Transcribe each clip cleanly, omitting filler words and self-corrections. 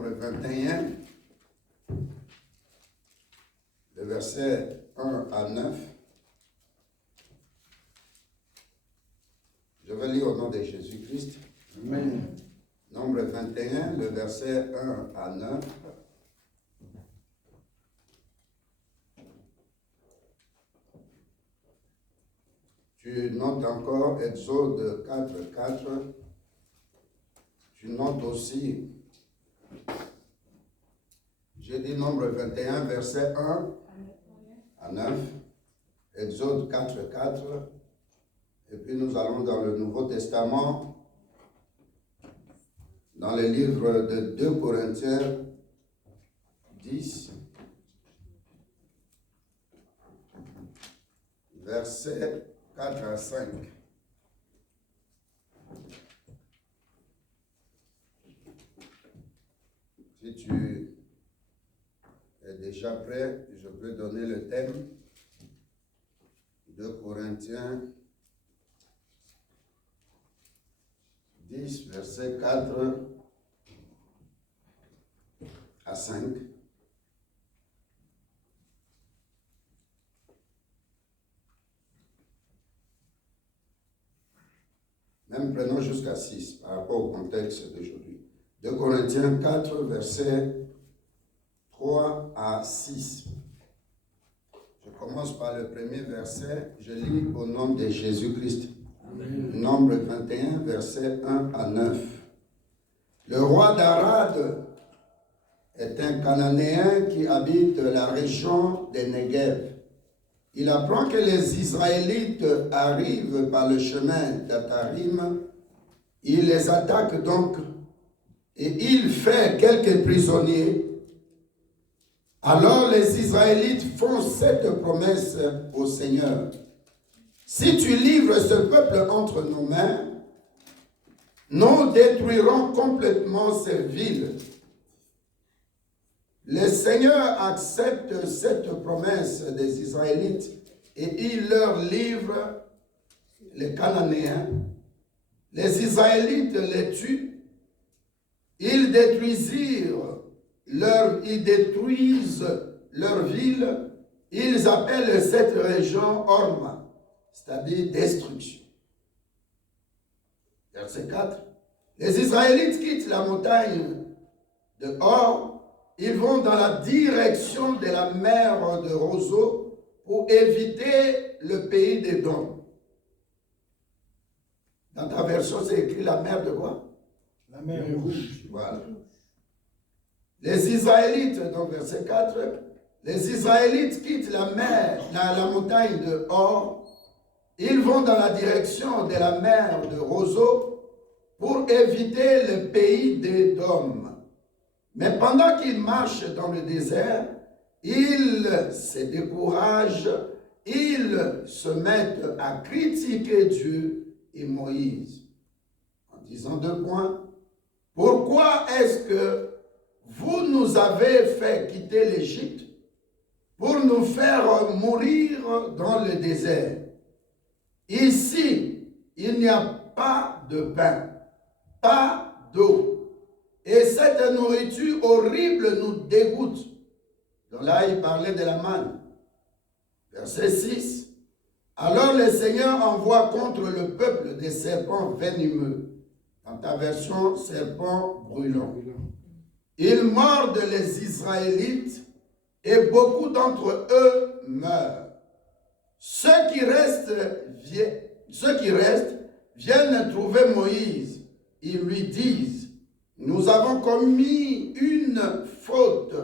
Nombre 21, le verset 1 à 9. Je vais lire au nom de Jésus-Christ. Amen. Nombre 21, le verset 1 à 9. Tu notes encore Exode 4, 4. Tu notes aussi, j'ai dit Nombre 21, verset 1 à 9. Exode 4, 4. Et puis nous allons dans le Nouveau Testament, dans le livre de 2 Corinthiens 10, versets 4 à 5. Si tu es déjà prêt, je peux donner le thème. 2 Corinthiens 10, verset 4 à 5. Même prenons jusqu'à 6 par rapport au contexte d'aujourd'hui. 2 Corinthiens 4, verset 3 à 6. Je commence par le premier verset. Je lis au nom de Jésus-Christ. Nombre 21, verset 1 à 9. Le roi d'Arad est un Cananéen qui habite la région des Negev. Il apprend que les Israélites arrivent par le chemin d'Atarim. Il les attaque donc et il fait quelques prisonniers. Alors les Israélites font cette promesse au Seigneur. Si tu livres ce peuple entre nos mains, nous détruirons complètement ces villes. Le Seigneur accepte cette promesse des Israélites et il leur livre les Cananéens. Les Israélites les tuent. Ils détruisent leur ville. Ils appellent cette région Orma, c'est-à-dire destruction. Verset 4. Les Israélites quittent la montagne de Or. Ils vont dans la direction de la mer de Roseau pour éviter le pays d'Édom. Dans ta version, c'est écrit la mer de quoi? La mer rouge. Voilà. Les Israélites, donc verset 4, les Israélites quittent la mer, la montagne de Or. Ils vont dans la direction de la mer de Roseau pour éviter le pays d'Édom. Mais pendant qu'ils marchent dans le désert, ils se découragent, ils se mettent à critiquer Dieu et Moïse en disant 2 points. Pourquoi est-ce que vous nous avez fait quitter l'Égypte pour nous faire mourir dans le désert? Ici, il n'y a pas de pain, pas d'eau. Et cette nourriture horrible nous dégoûte. Donc là, il parlait de la manne. Verset 6. Alors le Seigneur envoie contre le peuple des serpents venimeux. Dans ta version, serpents brûlants. Ils mordent les Israélites et beaucoup d'entre eux meurent. Ceux qui restent viennent trouver Moïse. Ils lui disent: nous avons commis une faute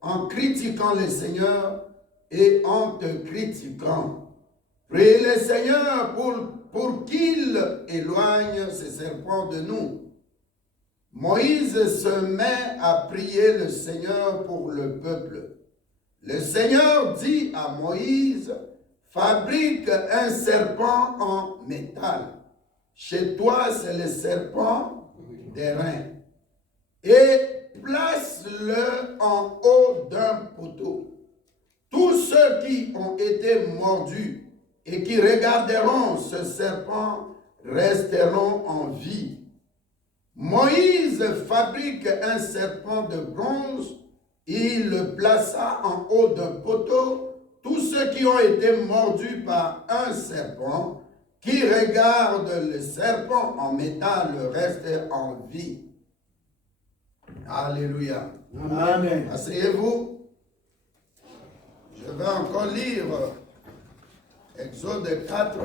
en critiquant le Seigneur et en te critiquant. Prie le Seigneur pour qu'il éloigne ces serpents de nous. Moïse se met à prier le Seigneur pour le peuple. Le Seigneur dit à Moïse: fabrique un serpent en métal. Chez toi, c'est le serpent d'airain. Et place-le en haut d'un poteau. Tous ceux qui ont été mordus et qui regarderont ce serpent resteront en vie. Moïse fabrique un serpent de bronze, il le plaça en haut d'un poteau. Tous ceux qui ont été mordus par un serpent, qui regardent le serpent en métal, restent en vie. Alléluia. Amen. Asseyez-vous. Je vais encore lire Exode 4,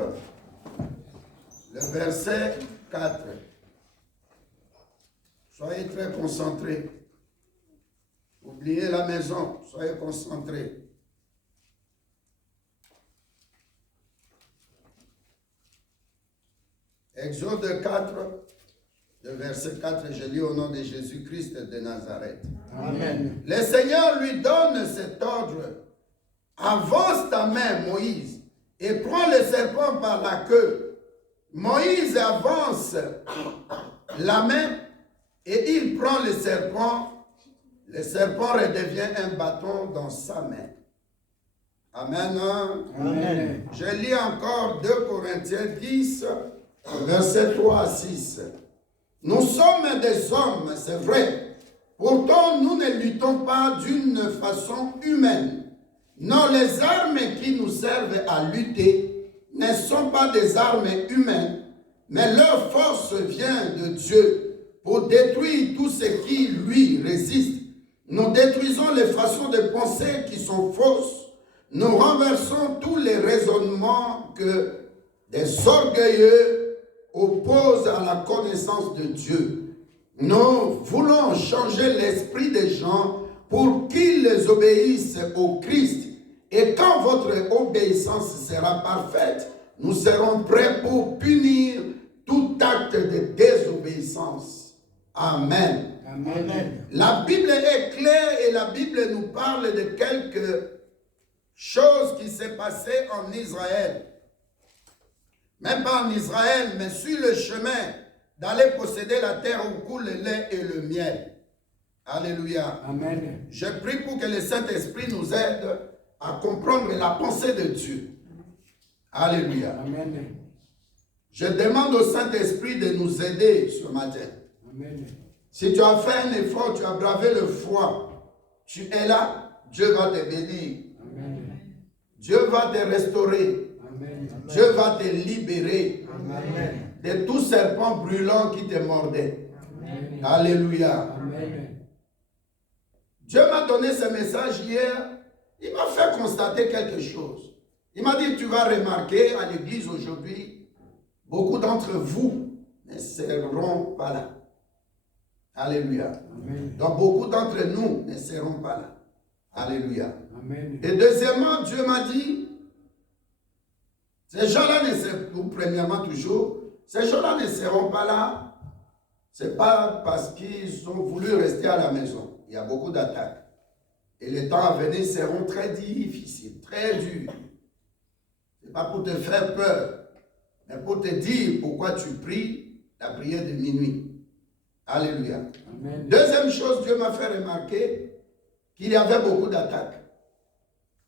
le verset 4. Soyez très concentrés. Oubliez la maison, soyez concentrés. Exode 4, le verset 4, je lis au nom de Jésus-Christ de Nazareth. Amen. Le Seigneur lui donne cet ordre. Avance ta main, Moïse, et prends le serpent par la queue. Moïse avance la main et il prend le serpent. Le serpent redevient un bâton dans sa main. Amen. Amen. Je lis encore 2 Corinthiens 10, verset 3 à 6. Nous sommes des hommes, c'est vrai. Pourtant, nous ne luttons pas d'une façon humaine. Non, les armes qui nous servent à lutter ne sont pas des armes humaines, mais leur force vient de Dieu pour détruire tout ce qui lui résiste. Nous détruisons les façons de penser qui sont fausses. Nous renversons tous les raisonnements que des orgueilleux opposent à la connaissance de Dieu. Nous voulons changer l'esprit des gens pour qu'ils obéissent au Christ. Et quand votre obéissance sera parfaite, nous serons prêts pour punir tout acte de désobéissance. Amen. Amen. La Bible est claire et la Bible nous parle de quelque chose qui s'est passé en Israël. Même pas en Israël, mais sur le chemin d'aller posséder la terre où coule le lait et le miel. Alléluia. Amen. Je prie pour que le Saint-Esprit nous aide à comprendre la pensée de Dieu. Alléluia. Amen. Je demande au Saint-Esprit de nous aider ce matin. Amen. Si tu as fait un effort, tu as bravé le froid, tu es là, Dieu va te bénir. Amen. Dieu va te restaurer. Amen. Dieu va te libérer Amen. de tout serpent brûlant qui te mordait. Amen. Alléluia. Amen. Dieu m'a donné ce message hier. Il m'a fait constater quelque chose. Il m'a dit, tu vas remarquer à l'église aujourd'hui, beaucoup d'entre vous ne seront pas là. Alléluia. Amen. Donc beaucoup d'entre nous ne seront pas là. Alléluia. Amen. Et deuxièmement, Dieu m'a dit, ces gens-là ne seront, premièrement toujours, ces gens-là ne seront pas là. Ce n'est pas parce qu'ils ont voulu rester à la maison. Il y a beaucoup d'attaques. Et les temps à venir seront très difficiles, très durs. Ce n'est pas pour te faire peur, mais pour te dire pourquoi tu pries la prière de minuit. Alléluia. Amen. Deuxième chose, Dieu m'a fait remarquer qu'il y avait beaucoup d'attaques.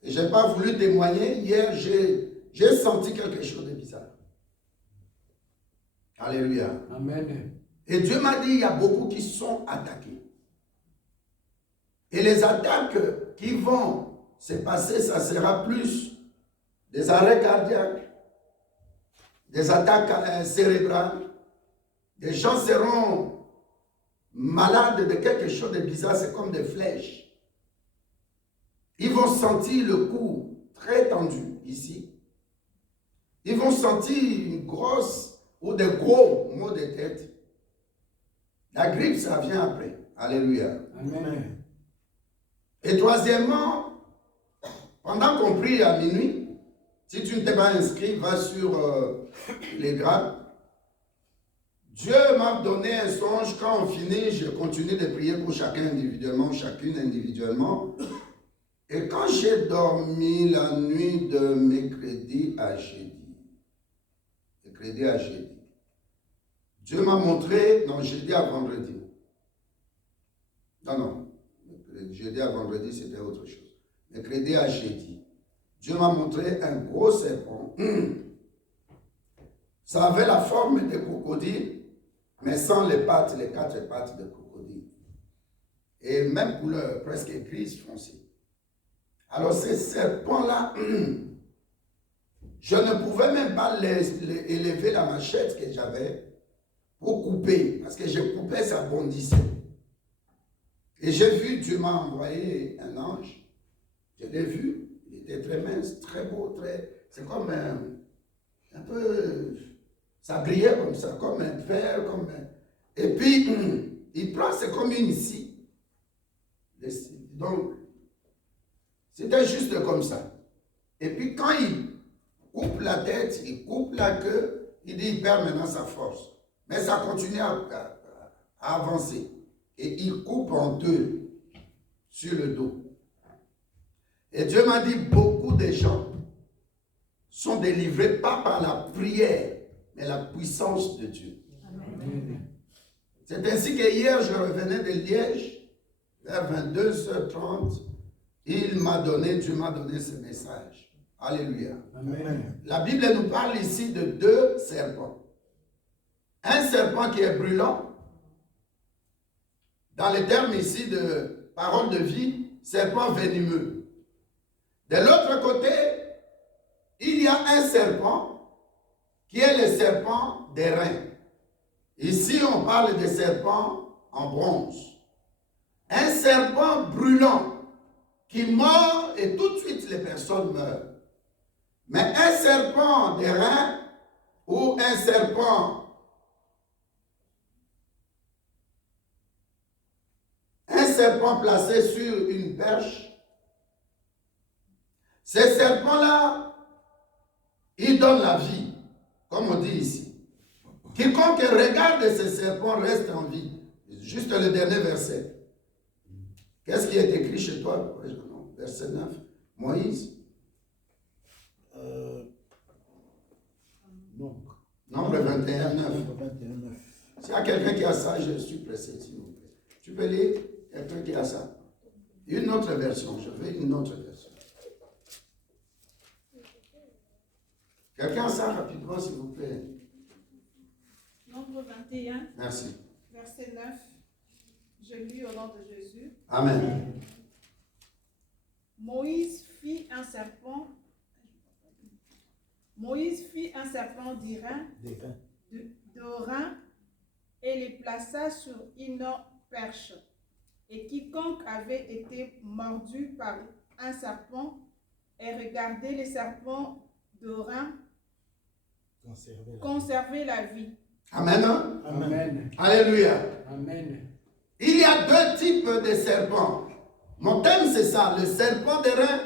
Et je n'ai pas voulu témoigner. Hier, j'ai senti quelque chose de bizarre. Alléluia. Amen. Et Dieu m'a dit, il y a beaucoup qui sont attaqués. Et les attaques qui vont se passer, ça sera plus des arrêts cardiaques, des attaques cérébrales. Des gens seront malades de quelque chose de bizarre, c'est comme des flèches. Ils vont sentir le cou très tendu ici. Ils vont sentir une grosse ou des gros maux de tête. La grippe, ça vient après. Alléluia. Amen. Et troisièmement, pendant qu'on prie à minuit, si tu ne t'es pas inscrit, va sur les grades. Dieu m'a donné un songe. Quand on finit, je continue de prier pour chacun individuellement, chacune individuellement. Et quand j'ai dormi la nuit de mercredi à jeudi, Dieu m'a montré, non, jeudi à vendredi. Non, jeudi à vendredi, c'était autre chose. Mercredi à jeudi, Dieu m'a montré un gros serpent. Ça avait la forme de crocodile, mais sans les pattes, les 4 pattes de crocodile. Et même couleur, presque grise foncée. Alors ces serpents-là, je ne pouvais même pas élever la machette que j'avais pour couper, parce que je coupais, ça bondissait. Et j'ai vu, Dieu m'a envoyé un ange, je l'ai vu, il était très mince, très beau, c'est comme un peu, ça brillait comme ça, comme un verre, et puis il prend, c'est comme une scie. Donc, c'était juste comme ça. Et puis quand il coupe la tête, il coupe la queue, il dit, il perd maintenant sa force. Mais ça continue à avancer. Et il coupe en 2 sur le dos. Et Dieu m'a dit, beaucoup de gens sont délivrés pas par la prière, mais la puissance de Dieu. Amen. C'est ainsi que hier, je revenais de Liège, vers 22h30, Dieu m'a donné ce message. Alléluia. Amen. La Bible nous parle ici de 2 serpents. Un serpent qui est brûlant, dans les termes ici de parole de vie, serpent venimeux. De l'autre côté, il y a un serpent qui est le serpent des reins. Ici, on parle de serpent en bronze. Un serpent brûlant qui mord et tout de suite les personnes meurent. Mais un serpent des reins ou un serpent placé sur une perche, ces serpents-là, ils donnent la vie, comme on dit ici. Quiconque regarde ces serpents reste en vie. Juste le dernier verset. Qu'est-ce qui est écrit chez toi? Verset 9. Moïse. Nombre 21, 9. S'il y a quelqu'un qui a ça, je suis pressé, s'il vous plaît. Tu peux lire? Quelqu'un qui a ça. Une autre version. Je veux une autre version. Quelqu'un a ça rapidement, s'il vous plaît. Nombre 21. Merci. Verset 9. Je lis au nom de Jésus. Amen. Moïse fit un serpent d'airain et les plaça sur une perche. Et quiconque avait été mordu par un serpent et regardé les serpents d'airain conservait la vie. Amen. Amen. Alléluia. Amen. Il y a 2 types de serpents. Mon thème, c'est ça, le serpent d'airain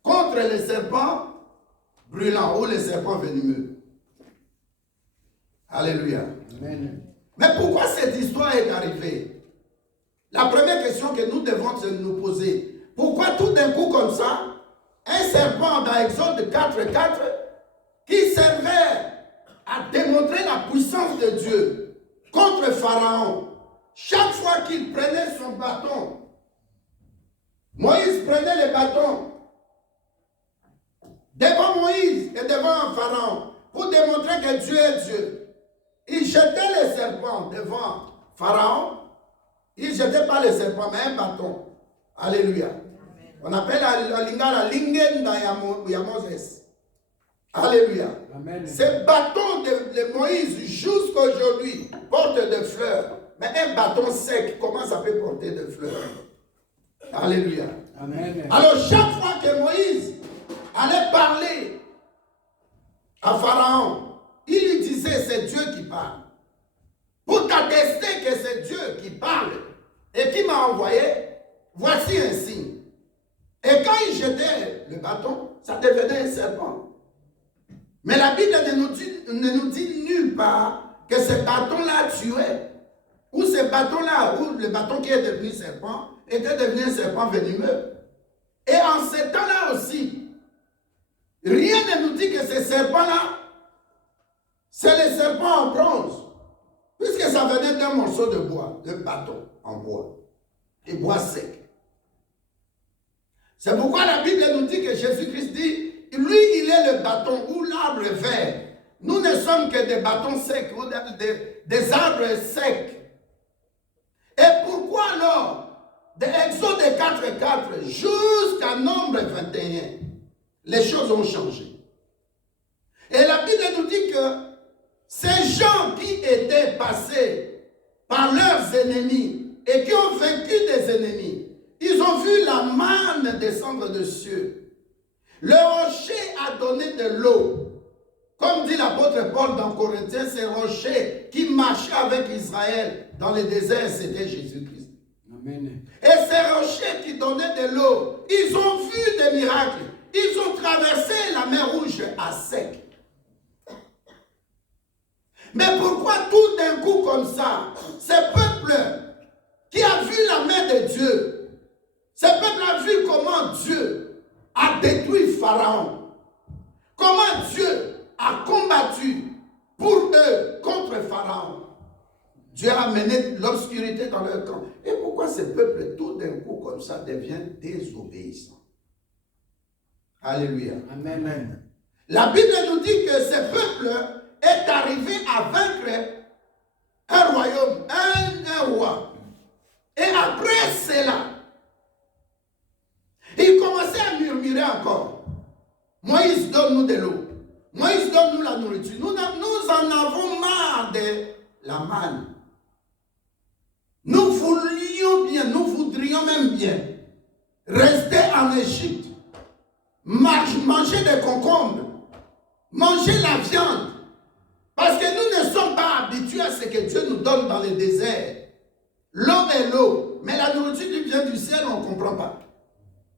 contre les serpents brûlants ou les serpents venimeux. Alléluia. Amen. Mais pourquoi cette histoire est arrivée? La première question que nous devons nous poser, pourquoi tout d'un coup comme ça, un serpent dans Exode 4:4 qui servait à démontrer la puissance de Dieu contre Pharaon, chaque fois qu'il prenait son bâton, Moïse prenait le bâton devant Moïse et devant Pharaon pour démontrer que Dieu est Dieu. Il jetait les serpents devant Pharaon. Il ne jetait pas les serpents, mais un bâton. Alléluia. Amen. On appelle la lingala lingenda ya Moses. Alléluia. Amen. Ces bâtons de Moïse jusqu'à aujourd'hui portent des fleurs. Mais un bâton sec, comment ça peut porter des fleurs? Alléluia. Amen. Alors chaque fois que Moïse allait parler à Pharaon, il lui disait, c'est Dieu qui parle. Pour t'attester que c'est Dieu qui parle et qui m'a envoyé, voici un signe. Et quand il jetait le bâton, ça devenait un serpent. Mais la Bible ne nous dit nulle part que ce bâton-là tuait. Ou ce bâton-là, ou le bâton qui est devenu serpent, était devenu un serpent venimeux. Et en ce temps-là aussi, rien ne nous dit que ce serpent-là, c'est le serpent en bronze. Puisque ça venait d'un morceau de bois, d'un bâton en bois, et bois sec. C'est pourquoi la Bible nous dit que Jésus-Christ dit, lui, il est le bâton ou l'arbre vert. nous ne sommes que des bâtons secs, ou des arbres secs. Et pourquoi alors, de Exode 4:4 jusqu'à Nombre 21, les choses ont changé. Et la Bible nous dit que ces gens qui étaient passés par leurs ennemis et qui ont vaincu des ennemis, ils ont vu la manne descendre des cieux. Le rocher a donné de l'eau. Comme dit l'apôtre Paul dans Corinthiens, ces rochers qui marchaient avec Israël dans le désert, c'était Jésus-Christ. Amen. Et ces rochers qui donnaient de l'eau, ils ont vu des miracles. Ils ont traversé la mer Rouge à sec. Mais pourquoi tout d'un coup comme ça, ce peuple qui a vu la main de Dieu, ce peuple a vu comment Dieu a détruit Pharaon, comment Dieu a combattu pour eux contre Pharaon. Dieu a mené l'obscurité dans leur camp. Et pourquoi ce peuple tout d'un coup comme ça devient désobéissant? Alléluia. Amen. La Bible nous dit que ce peuple est arrivé à vaincre un royaume, un roi. Et après cela, il commençait à murmurer encore. Moïse, donne-nous de l'eau. Moïse, donne-nous la nourriture. Nous en avons marre de la manne. Nous voulions bien, nous voudrions même bien rester en Égypte, manger des concombres, manger la viande. Parce que nous ne sommes pas habitués à ce que Dieu nous donne dans le désert. L'eau est l'eau, mais la nourriture qui vient du ciel, on ne comprend pas.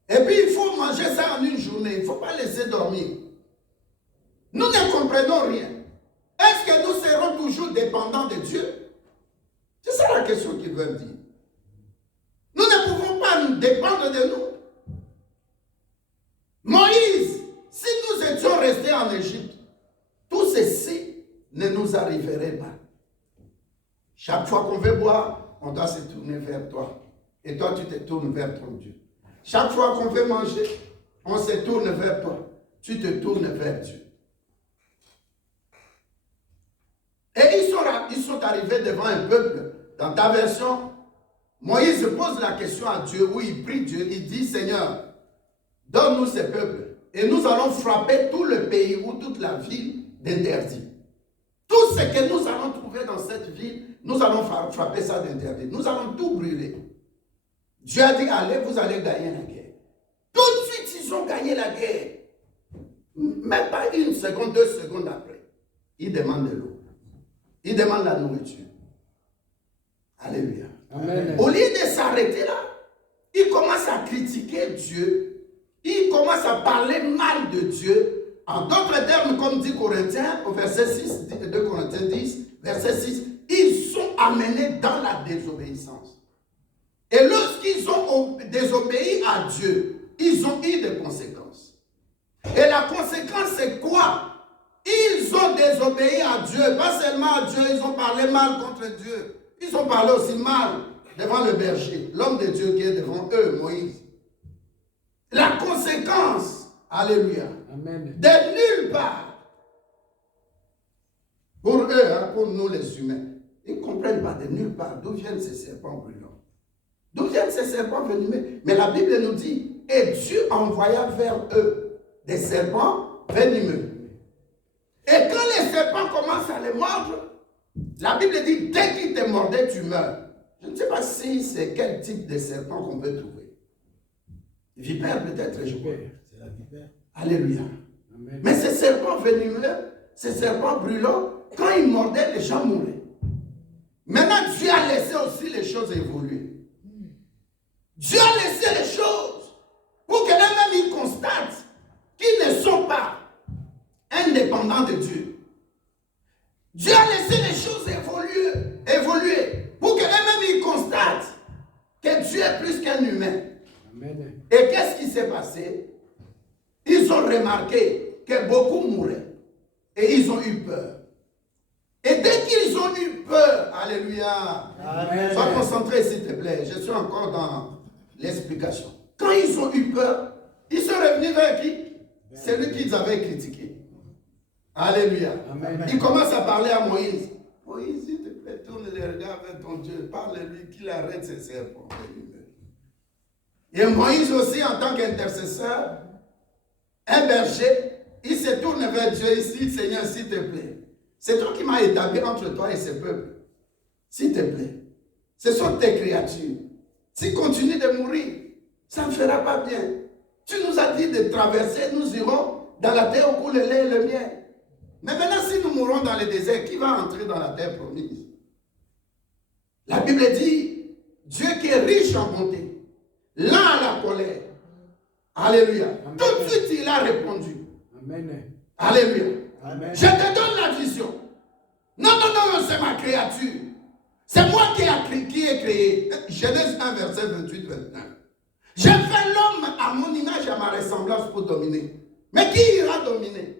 Et puis il faut manger ça en une journée, il ne faut pas laisser dormir. Nous ne comprenons rien. Est-ce que nous serons toujours dépendants de Dieu? C'est ça la question qu'ils veulent dire. Nous ne pouvons pas nous dépendre de nous. Moïse, si nous étions restés en Égypte, tout ceci ne nous arriverait pas. Chaque fois qu'on veut boire, on doit se tourner vers toi. Et toi, tu te tournes vers ton Dieu. Chaque fois qu'on veut manger, on se tourne vers toi. Tu te tournes vers Dieu. Et ils sont arrivés devant un peuple. Dans ta version, Moïse pose la question à Dieu, où il prie Dieu. Il dit, Seigneur, donne-nous ce peuple. Et nous allons frapper tout le pays ou toute la ville d'interdit. Tout ce que nous allons trouver dans cette ville, nous allons frapper ça d'interdit. Nous allons tout brûler. Dieu a dit, allez, vous allez gagner la guerre. Tout de suite, ils ont gagné la guerre. Même pas une seconde, 2 secondes après. Ils demandent de l'eau. Ils demandent la nourriture. Alléluia. Amen. Au lieu de s'arrêter là, ils commencent à critiquer Dieu. Ils commencent à parler mal de Dieu. En d'autres termes, comme dit Corinthiens, au verset 6, 2 Corinthiens 10, verset 6, ils sont amenés dans la désobéissance. Et lorsqu'ils ont désobéi à Dieu, ils ont eu des conséquences. Et la conséquence, c'est quoi? Ils ont désobéi à Dieu. Pas seulement à Dieu, ils ont parlé mal contre Dieu. Ils ont parlé aussi mal devant le berger, l'homme de Dieu qui est devant eux, Moïse. La conséquence, alléluia, Amen. de nulle part. Pour eux, hein, pour nous les humains, ils ne comprennent pas de nulle part d'où viennent ces serpents brûlants. D'où viennent ces serpents venimeux? Mais la Bible nous dit, et Dieu envoya vers eux des serpents venimeux. Et quand les serpents commencent à les mordre, la Bible dit, dès qu'ils te mordaient, tu meurs. Je ne sais pas si c'est quel type de serpent qu'on peut trouver. Vipère peut-être, je crois. C'est la vipère. Alléluia. Amen. Mais ces serpents venimeux, ces serpents brûlants, quand ils mordaient, les gens mouraient. Maintenant, Dieu a laissé aussi les choses évoluer. Dieu a laissé les choses pour que eux-mêmes ils constatent qu'ils ne sont pas indépendants de Dieu. Dieu a laissé les choses évoluer pour que eux-mêmes ils constatent que Dieu est plus qu'un humain. Amen. Et qu'est-ce qui s'est passé? Ils ont remarqué que beaucoup mouraient. Et ils ont eu peur. Et dès qu'ils ont eu peur, alléluia, Amen. sois concentré s'il te plaît, je suis encore dans l'explication. Quand ils ont eu peur, ils sont revenus vers qui? Celui qu'ils avaient critiqué. Alléluia. Amen. Il commence à parler à Moïse. Moïse, s'il te plaît, tourne les regards vers ton Dieu. Parle-lui qu'il arrête ses serpents. Et Moïse aussi, en tant qu'intercesseur, un berger, il se tourne vers Dieu ici, Seigneur, s'il te plaît. C'est toi qui m'as établi entre toi et ce peuple. S'il te plaît. Ce sont tes créatures. S'ils continuent de mourir, ça ne fera pas bien. Tu nous as dit de traverser, nous irons dans la terre où coule le lait et le miel. Mais maintenant, si nous mourons dans le désert, qui va entrer dans la terre promise? La Bible dit, Dieu qui est riche en bonté, lent à la colère. Alléluia. Amen. Tout de suite, il a répondu. Amen. Alléluia. Amen. Je te donne la vision. Non, non, non, non, c'est ma créature. C'est moi qui ai créé. Genèse 1, verset 28-29. J'ai fait l'homme à mon image et à ma ressemblance pour dominer. Mais qui ira dominer?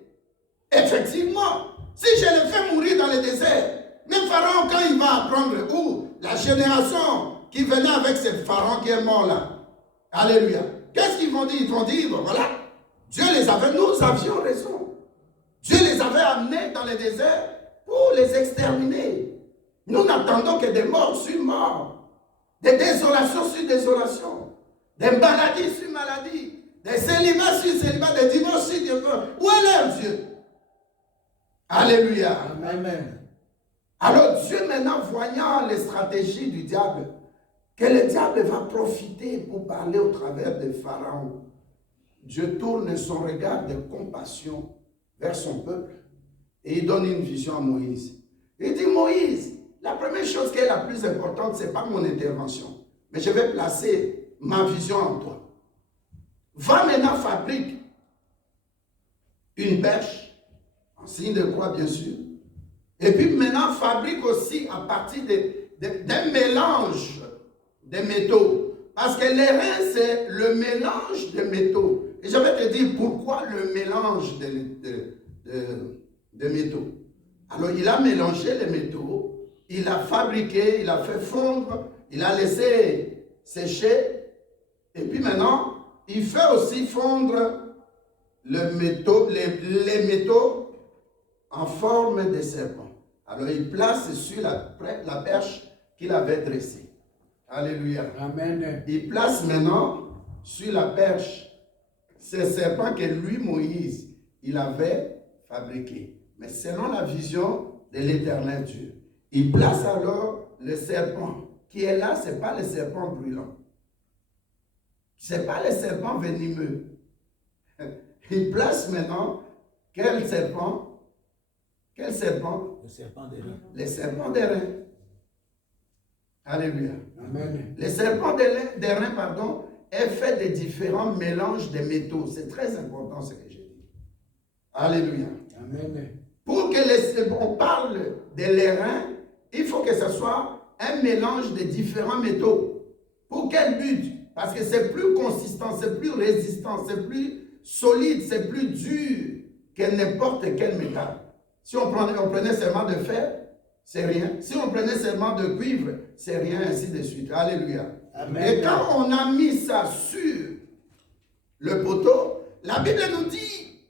Effectivement, si je le fais mourir dans le désert, même Pharaon, quand il va apprendre où la génération qui venait avec ce Pharaon qui est mort là, alléluia, qu'est-ce qu'ils vont dire? Ils vont dire, bon, voilà, Dieu les avait, nous avions raison. Dieu les avait amenés dans le désert pour les exterminer. Nous n'attendons que des morts sur morts, des désolations sur désolations, des maladies sur maladies, des célibats sur célibats, des divorces sur divorces. Où est leur Dieu? Alléluia. Amen. Alors Dieu maintenant, voyant les stratégies du diable, que le diable va profiter pour parler au travers de Pharaon, Dieu tourne son regard de compassion vers son peuple et il donne une vision à Moïse. Il dit, Moïse, la première chose qui est la plus importante, ce n'est pas mon intervention, mais je vais placer ma vision en toi. Va maintenant, fabrique une bêche, en signe de croix bien sûr, et puis maintenant fabrique aussi à partir d'un mélange de métaux. Parce que l'airain, c'est le mélange de métaux. Et je vais te dire pourquoi le mélange de métaux. Alors il a mélangé les métaux, il a fabriqué, il a fait fondre, il a laissé sécher. Et puis maintenant, il fait aussi fondre les métaux en forme de serpent. Alors il place sur la perche qu'il avait dressée. Alléluia. Amen. Il place maintenant sur la perche ce serpent que lui, Moïse, il avait fabriqué. Mais selon la vision de l'éternel Dieu. Il place alors le serpent qui est là, ce n'est pas le serpent brûlant. Ce n'est pas le serpent venimeux. Il place maintenant quel serpent? Quel serpent? Le serpent des reins. Le serpent des reins. Alléluia. Amen. Le serpent des reins, pardon, est fait de différents mélanges de métaux. C'est très important ce que j'ai dit. Alléluia. Amen. Pour que on parle de l'airain, il faut que ce soit un mélange de différents métaux. Pour quel but? Parce que c'est plus consistant, c'est plus résistant, c'est plus solide, c'est plus dur que n'importe quel métal. Si on prenait seulement de fer, c'est rien. Si on prenait seulement de cuivre, c'est rien, ainsi de suite. Alléluia. Amen. Et quand on a mis ça sur le poteau, la Bible nous dit,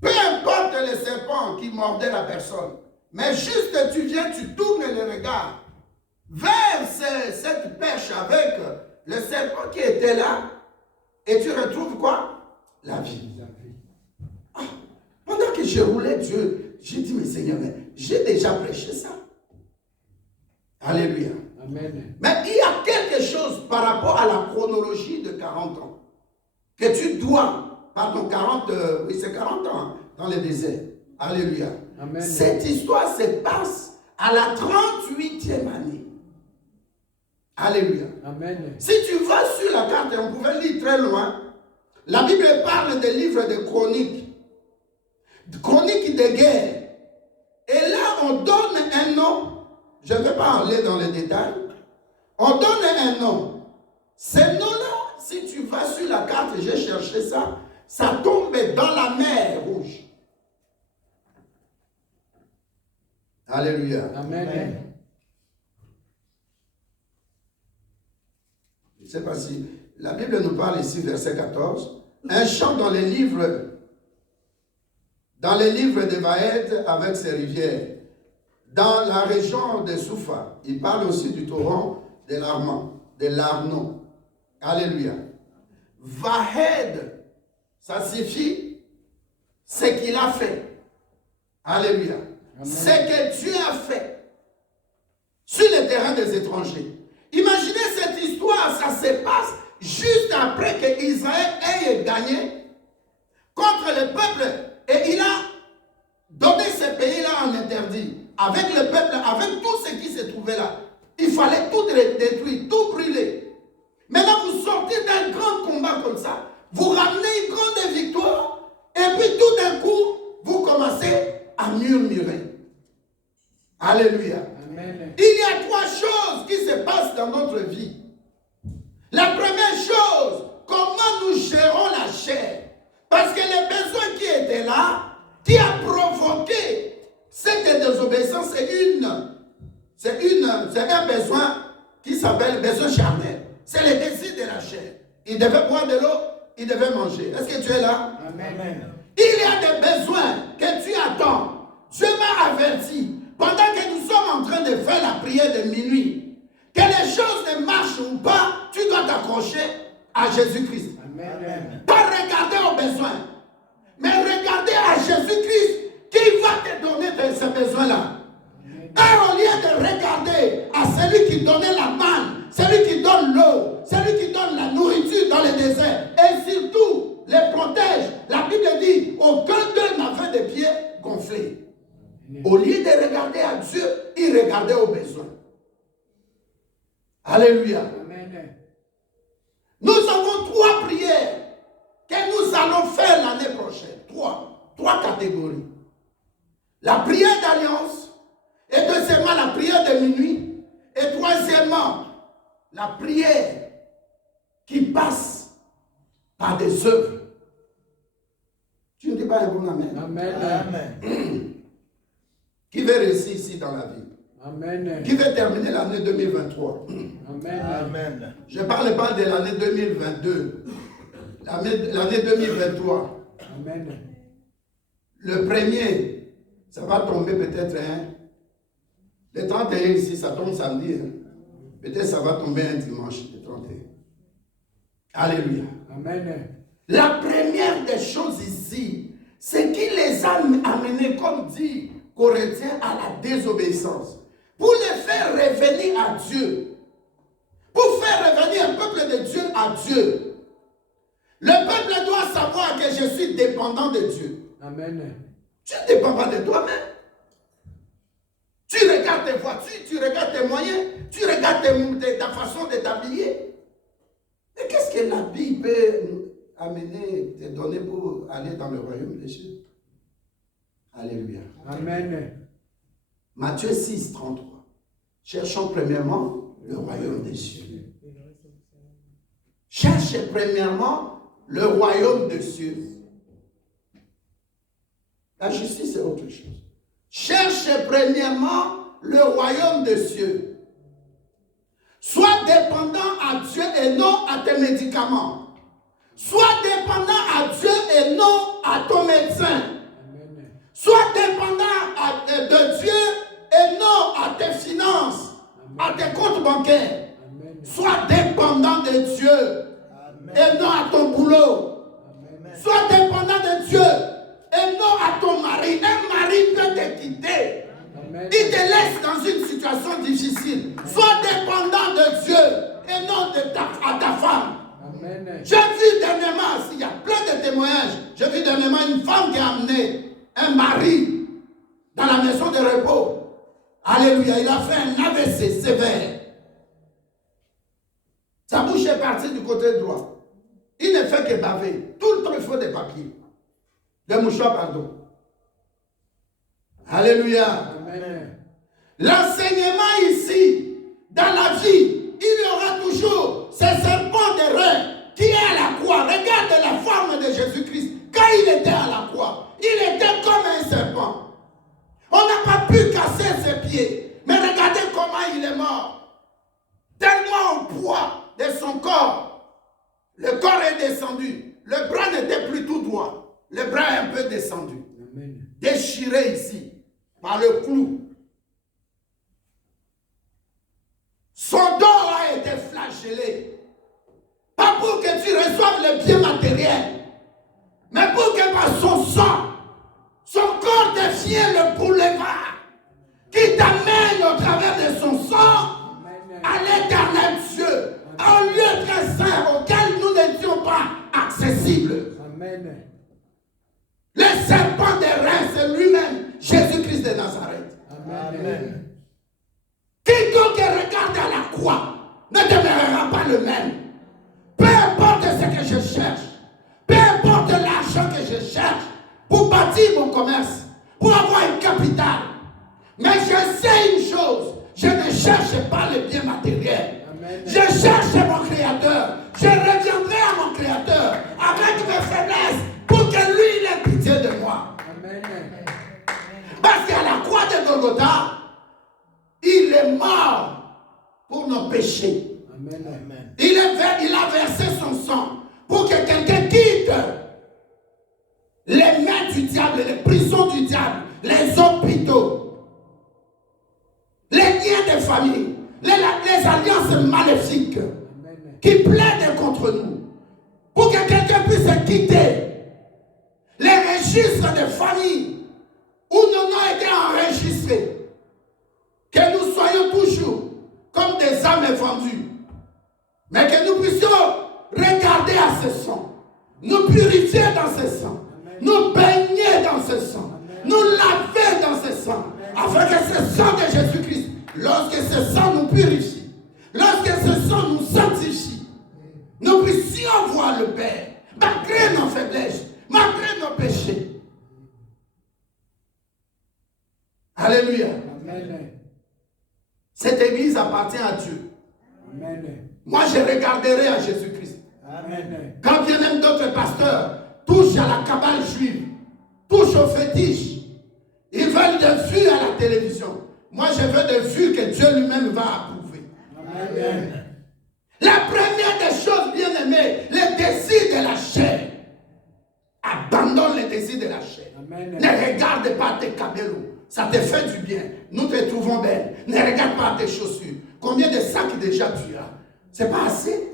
peu importe le serpent qui mordait la personne, mais juste tu viens, tu tournes le regard vers cette perche avec le serpent qui était là, et tu retrouves quoi? La vie. Ah, pendant que je roulais Dieu, j'ai dit, mais Seigneur, mais j'ai déjà prêché ça. Alléluia. Amen. Mais il y a quelque chose par rapport à la chronologie de 40 ans que tu dois, pardon, 40, oui c'est 40 ans hein, dans le désert. Alléluia. Amen. Cette histoire se passe à la 38e année. Alléluia. Amen. Si tu vas sur la carte, et on pouvait lire très loin, la Bible parle des livres de chroniques de guerre. Et là, on donne un nom. Je ne vais pas aller dans les détails. On donne un nom. Ce nom-là, si tu vas sur la carte, j'ai cherché ça, ça tombe dans la mer Rouge. Alléluia. Amen. Je ne sais pas si la Bible nous parle ici, verset 14. Un chant dans les livres dans les livres de Vaed avec ses rivières. Dans la région de Soufa, il parle aussi du torrent de l'Arnon. Alléluia. Vahed, ça signifie ce qu'il a fait. Alléluia. Ce que Dieu a fait sur le terrain des étrangers. Imaginez cette histoire, ça se passe juste après que Israël ait gagné contre le peuple et il a donné ce pays-là en interdit. Avec le peuple, avec tout ce qui se trouvait là. Il fallait tout détruire, tout brûler. Maintenant, vous sortez d'un grand combat comme ça, vous ramenez une grande victoire, et puis tout d'un coup, vous commencez à murmurer. Alléluia. Amen. Il y a trois choses qui se passent dans notre vie. La première chose, comment nous gérons la chair. Parce que les besoins qui étaient là, qui a provoqué cette désobéissance, c'est un besoin qui s'appelle besoin charnel. C'est le désir de la chair. Il devait boire de l'eau, il devait manger. Est-ce que tu es là? Amen. Il y a des besoins que tu attends. Dieu m'a averti, pendant que nous sommes en train de faire la prière de minuit, que les choses ne marchent ou pas, tu dois t'accrocher à Jésus-Christ. Amen. Pas regarder aux besoins, mais regarder à Jésus-Christ qui va te donner de ces besoins-là. Et au lieu de regarder à celui qui donnait la manne, celui qui donne l'eau, celui qui donne la nourriture dans le désert, et surtout les protège, la Bible dit, aucun d'eux n'avait des pieds gonflés. Au lieu de regarder à Dieu, il regardait aux besoins. Alléluia. Amen. Nous avons trois prières que nous allons faire l'année prochaine. Trois catégories. La prière d'alliance, et deuxièmement la prière de minuit, et troisièmement la prière qui passe par des œuvres. Tu ne dis pas un bon amen. Amen. Amen. Qui veut réussir ici dans la vie? Amen. Qui veut terminer l'année 2023? Amen. Amen. Je ne parle pas de l'année 2022. L'année 2023. Amen. Le premier, ça va tomber peut-être, le 31 ici, ça tombe samedi. Peut-être ça va tomber un dimanche, le 31. Alléluia. Amen. La première des choses ici, c'est qu'il les a amenés, comme dit Corinthiens, à la désobéissance. Pour les faire revenir à Dieu. Pour faire revenir un peuple de Dieu à Dieu. Le peuple doit savoir que je suis dépendant de Dieu. Amen. Tu ne dépends pas de toi-même. Tu regardes tes voitures, tu regardes tes moyens, tu regardes ta façon de t'habiller. Mais qu'est-ce que l'habit peut amener, te donner pour aller dans le royaume des cieux? Alléluia. Amen. Matthieu 6, 33. Cherchons premièrement le royaume des cieux. Cherchez premièrement le royaume des cieux. La justice est autre chose. Cherchez premièrement le royaume des cieux. Sois dépendant à Dieu et non à tes médicaments. Sois dépendant à Dieu et non à ton médecin. Amen. Sois dépendant de Dieu et non à tes finances, à tes comptes bancaires. Amen. Sois dépendant de Dieu et non à ton boulot. Amen. Sois dépendant de Dieu et non à ton mari. Un mari peut te quitter. Amen. Il te laisse dans une situation difficile. Sois dépendant de Dieu et non à ta femme. Amen. J'ai vu dernièrement, il y a plein de témoignages, j'ai vu dernièrement une femme qui a amené un mari dans la maison de repos. Alléluia, il a fait un AVC sévère. Sa bouche est partie du côté droit. Il ne fait que baver. Tout le temps, il faut des papiers. Des mouchoirs, pardon. Alléluia. Amen. L'enseignement ici, dans la vie, il y aura toujours ce serpent de rein qui est à la croix. Regarde la forme de Jésus-Christ. Quand il était à la croix, il était comme un serpent. On n'a pas pu casser ses pieds. Mais regardez comment il est mort. Tellement au poids de son corps. Le corps est descendu. Le bras n'était plus tout droit. Le bras est un peu descendu. Amen. déchiré ici par le clou. Son dos a été flagellé. Pas pour que tu reçoives le bien matériel, mais pour que par son sang, son corps devient le boulevard qui t'amène au travers de son sang à l'éternel Dieu, à un lieu très saint auquel nous n'étions pas accessibles. Amen. Le serpent des reins, c'est lui-même, Jésus-Christ de Nazareth. Amen. Quiconque regarde à la croix ne demeurera pas le même. Peu importe ce que je cherche, peu importe l'argent que je cherche pour bâtir mon commerce, pour avoir une capitale. Mais je sais une chose, je ne cherche pas le bien matériel. Amen. Je cherche mon Créateur. Je reviendrai à mon Créateur avec mes faiblesses pour que lui il ait pitié de moi. Amen. Parce qu'à la croix de Golgotha, il est mort pour nos péchés. Amen. Il a versé son sang pour que quelqu'un quitte les mains du diable, les prisons du diable, les hôpitaux, les liens de famille, les alliances maléfiques qui plaident contre nous. Pour que quelqu'un puisse quitter les registres de famille où nos noms étaient enregistrés. Que nous soyons toujours comme des âmes vendues. Mais que nous puissions regarder à ce sang, nous purifier dans ce sang, nous baigner dans ce sang, nous laver dans ce sang, afin que ce sang de Jésus-Christ, lorsque ce sang nous purifie, lorsque ce sang nous sanctifie, nous puissions voir le Père, malgré nos faiblesses, malgré nos péchés. Alléluia. Amen. Cette église appartient à Dieu. Amen. Moi, je regarderai à Jésus-Christ. Amen. Quand bien même d'autres pasteurs touchent à la cabale juive, touchent aux fétiches, ils veulent des vues à la télévision. Moi, je veux des vues que Dieu lui-même va approuver. Amen. La première des choses, bien aimées, les désirs de la chair. Abandonne les désirs de la chair. Amen. Ne regarde pas tes cabellos. Ça te fait du bien. Nous te trouvons belle. Ne regarde pas tes chaussures. Combien de sacs déjà tu as? C'est pas assez?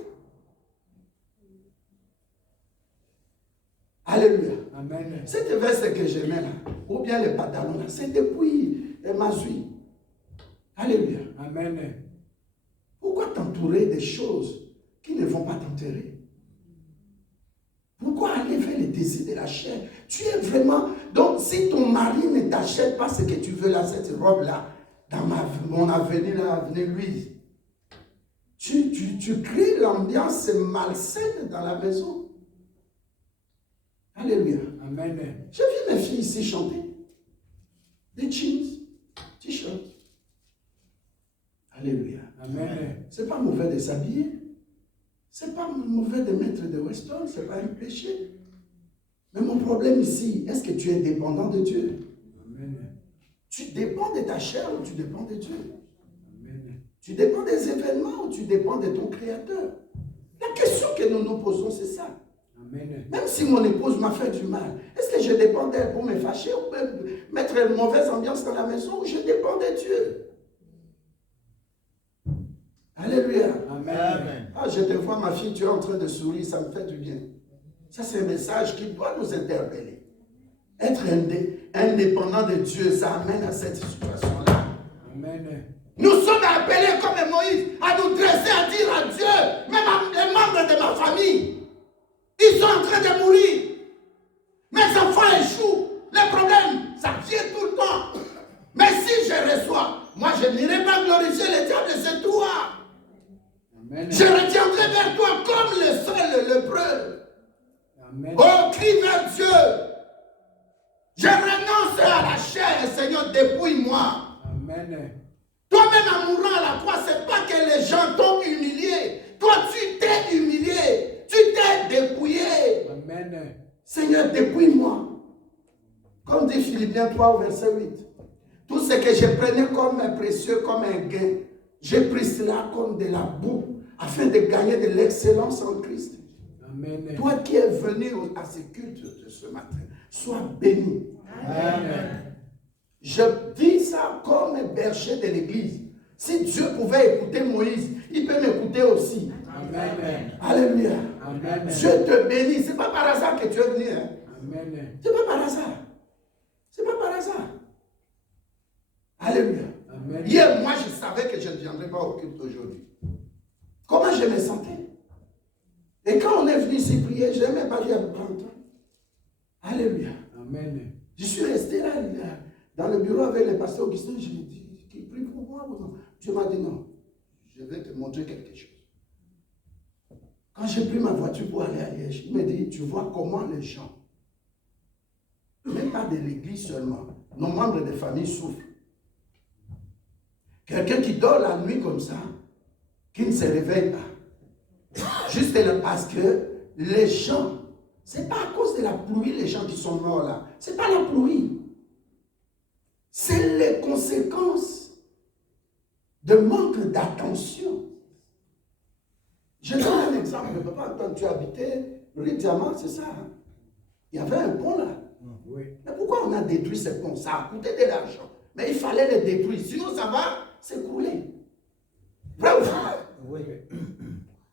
Alléluia. Amen. Cette veste que je mets là, ou bien les pantalons là, c'est depuis Mazui. Alléluia. Amen. Pourquoi t'entourer des choses qui ne vont pas t'enterrer? Pourquoi aller vers les désirs de la chair? Tu es vraiment... Donc, si ton mari ne t'achète pas ce que tu veux là, cette robe-là, dans mon avenir là, avenue Louise, tu crées l'ambiance malsaine dans la maison. Alléluia. Amen. J'ai vu mes filles ici chanter. Des jeans, t-shirts. Alléluia. Amen. C'est pas mauvais de s'habiller. C'est pas mauvais de mettre des western, c'est pas un péché. Mais mon problème ici, est-ce que tu es dépendant de Dieu? Amen. Tu dépends de ta chair ou tu dépends de Dieu? Amen. Tu dépends des événements ou tu dépends de ton Créateur? La question que nous nous posons, c'est ça. Amen. Même si mon épouse m'a fait du mal, est-ce que je dépends d'elle pour me fâcher ou mettre une mauvaise ambiance dans la maison ou je dépends de Dieu? Alléluia. Amen. Ah, je te vois, ma fille, tu es en train de sourire, ça me fait du bien. Ça, c'est un message qui doit nous interpeller. Être indépendant de Dieu, ça amène à cette situation-là. Amen. Nous sommes appelés comme Moïse à nous dresser, à dire à Dieu, même les membres de ma famille, ils sont en train de mourir. Mes enfants échouent. Les problèmes, ça vient tout le temps. Mais si je reçois, moi je n'irai pas glorifier le diable, c'est toi. Amen. Je reviendrai vers toi comme le seul lépreux. Amen. Oh, crie vers Dieu. Je renonce à la chair, Seigneur, dépouille-moi. Amen. Toi-même en mourant à la croix, c'est pas que les gens t'ont humilié. Toi, tu t'es humilié. Tu t'es dépouillé. Amen. Seigneur, dépouille-moi. Comme dit Philippiens 3 au verset 8. Tout ce que je prenais comme un précieux, comme un gain, j'ai pris cela comme de la boue, afin de gagner de l'excellence en Christ. Amen. Toi qui es venu à ce culte de ce matin, sois béni. Amen. Je dis ça comme un berger de l'église. Si Dieu pouvait écouter Moïse, il peut m'écouter aussi. Amen. Alléluia. Amen. Dieu te bénit. Ce n'est pas par hasard que tu es venu. Hein. Amen. Ce n'est pas par hasard. Ce n'est pas par hasard. Alléluia. Amen. Hier, moi, je savais que je ne viendrais pas au culte aujourd'hui. Comment je me sentais? Et quand on est venu ici prier, je n'ai même pas dit à vous prendre. Alléluia. Amen. Je suis resté là, dans le bureau avec le pasteur Augustin. Je lui ai dit, qu'il prie pour moi. Dieu m'a dit non. Je vais te montrer quelque chose. Quand j'ai pris ma voiture pour aller à Liège, il m'a dit, tu vois comment les gens, même pas de l'église seulement, nos membres de famille souffrent. Quelqu'un qui dort la nuit comme ça, qui ne se réveille pas. Juste parce que les gens, ce n'est pas à cause de la pluie les gens qui sont morts là. Ce n'est pas la pluie. C'est les conséquences de manque d'attention. Je donne un exemple. Papa, quand tu habitais rue Diamant, c'est ça. Hein? Il y avait un pont là. Oui. Mais pourquoi on a détruit ce pont? Ça a coûté de l'argent. Mais il fallait le détruire. Sinon, ça va s'écrouler. Vrai ou faux? Oui.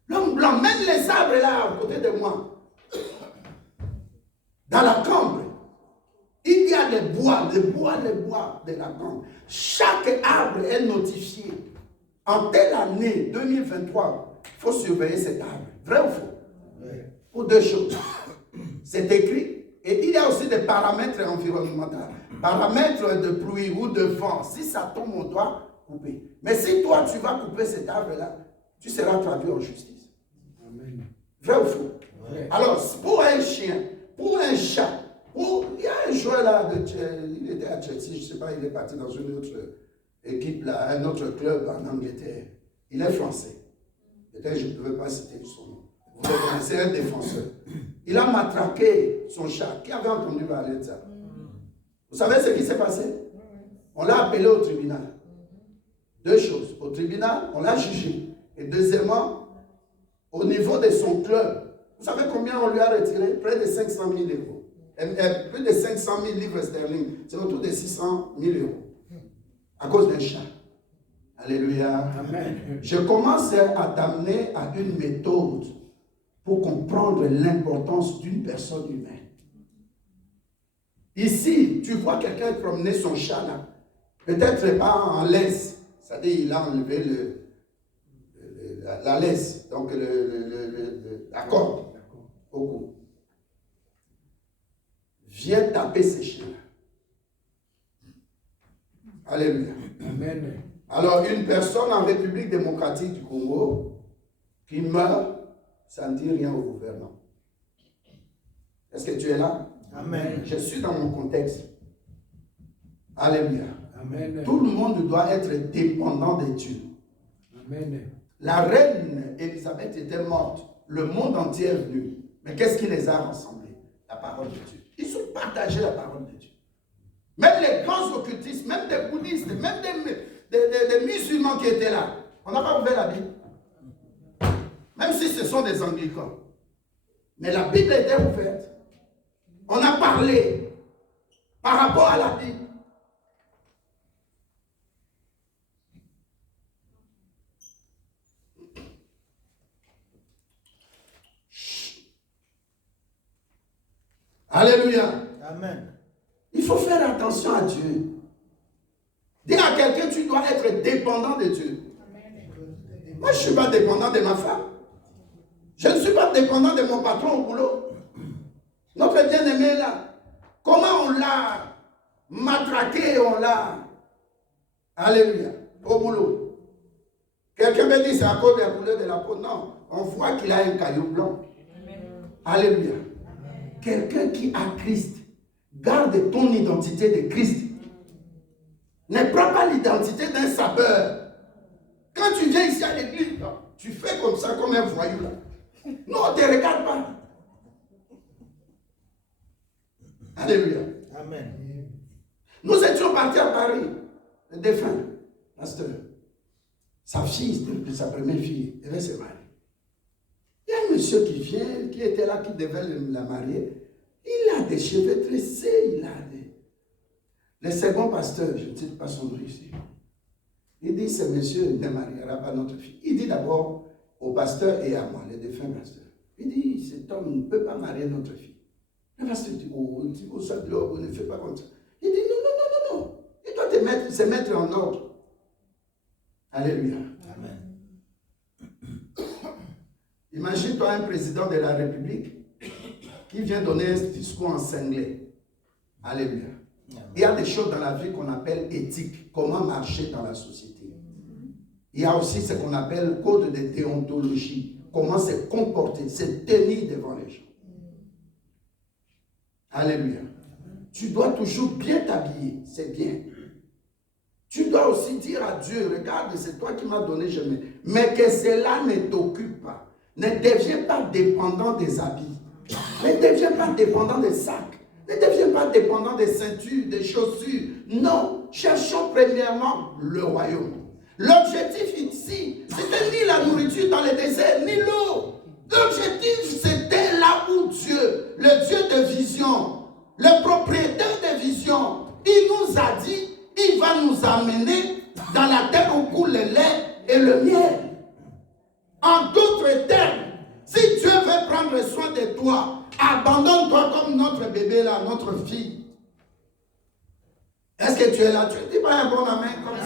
L'homme blanc, même les arbres là, à côté de moi, dans la cambre, il y a les bois de la cambre. Chaque arbre est notifié. En telle année 2023, il faut surveiller cet arbre. Vrai ou faux? Oui. Pour deux choses. C'est écrit. Et il y a aussi des paramètres environnementaux. Paramètres de pluie ou de vent. Si ça tombe, on doit couper. Mais si toi, tu vas couper cet arbre-là, tu seras traduit en justice. Amen. Vrai ou faux? Oui. Alors, pour un chien, pour un chat, il y a un joueur là, il était à Chelsea, je ne sais pas, il est parti dans une autre équipe là, un autre club en Angleterre. Il est français. Peut-être je ne pouvais pas citer son nom. Vous le connaissez, un défenseur. Il a matraqué son chat. Qui avait entendu parler de ça? Vous savez ce qui s'est passé? On l'a appelé au tribunal. Deux choses. Au tribunal, on l'a jugé. Et deuxièmement, au niveau de son club, vous savez combien on lui a retiré? Près de 500 000 euros. Plus de 500 000 livres sterling. C'est autour de 600 000 euros. À cause d'un chat. Alléluia. Amen. Je commence à t'amener à une méthode pour comprendre l'importance d'une personne humaine. Ici, tu vois quelqu'un promener son chat là. Peut-être pas en laisse. C'est-à-dire il a enlevé la laisse, donc la corde au cou. Viens taper ces chiens-là. Alléluia. Amen. Alors, une personne en République démocratique du Congo qui meurt, ça ne dit rien au gouvernement. Est-ce que tu es là? Amen. Je suis dans mon contexte. Alléluia. Amen. Tout le monde doit être dépendant de Dieu. Amen. La reine Élisabeth était morte. Le monde entier est venu. Mais qu'est-ce qui les a rassemblés? La parole de Dieu. Ils ont partagé la parole de Dieu. Même les grands occultistes, même des bouddhistes, même des musulmans qui étaient là. On n'a pas ouvert la Bible. Même si ce sont des anglicans. Mais la Bible était ouverte. On a parlé par rapport à la Bible. Alléluia. Amen. Il faut faire attention à Dieu. Dis à quelqu'un, tu dois être dépendant de Dieu. Moi, je ne suis pas dépendant de ma femme. Je ne suis pas dépendant de mon patron au boulot. Notre bien-aimé là, comment on l'a matraqué, on l'a... Alléluia. Au boulot. Quelqu'un me dit, c'est à cause de la couleur de la peau. Non, on voit qu'il a un caillou blanc. Alléluia. Quelqu'un qui a Christ, garde ton identité de Christ. Ne prends pas l'identité d'un sapeur. Quand tu viens ici à l'église, tu fais comme ça, comme un voyou là. Non, on ne te regarde pas. Alléluia. Amen. Nous étions partis à Paris, le défunt, pasteur. Sa fille, sa première fille, devait se marier. Il y a un monsieur qui vient, qui était là, qui devait la marier. Il a des cheveux tressés, il a Le second pasteur, je ne cite pas son nom ici, il dit, ce monsieur ne mariera pas notre fille. Il dit d'abord au pasteur et à moi, les défunts pasteurs. Il dit, cet homme ne peut pas marier notre fille. Le pasteur dit, oh, ne fais pas comme ça. Il dit, non. Il doit se mettre en ordre. Alléluia. Amen. Imagine-toi un président de la République qui vient donner un discours en cinglé. Alléluia. Il y a des choses dans la vie qu'on appelle éthique, comment marcher dans la société. Il y a aussi ce qu'on appelle code de déontologie, comment se comporter, se tenir devant les gens. Alléluia. Tu dois toujours bien t'habiller, c'est bien. Tu dois aussi dire à Dieu, regarde, c'est toi qui m'as donné, je mets. Mais que cela ne t'occupe pas. Ne deviens pas dépendant des habits. Ne deviens pas dépendant des sacs. Ne deviens pas dépendant des ceintures, des chaussures. Non, cherchons premièrement le royaume. L'objectif ici, c'était ni la nourriture dans le désert, ni l'eau. L'objectif, c'était là où Dieu, le Dieu de vision, le propriétaire de vision, il nous a dit, il va nous amener dans la terre où coule le lait et le miel. En d'autres termes, si Dieu veut prendre soin de toi, abandonne-toi comme notre bébé là, notre fille. Est-ce que tu es là? Tu ne dis pas un bon amen comme si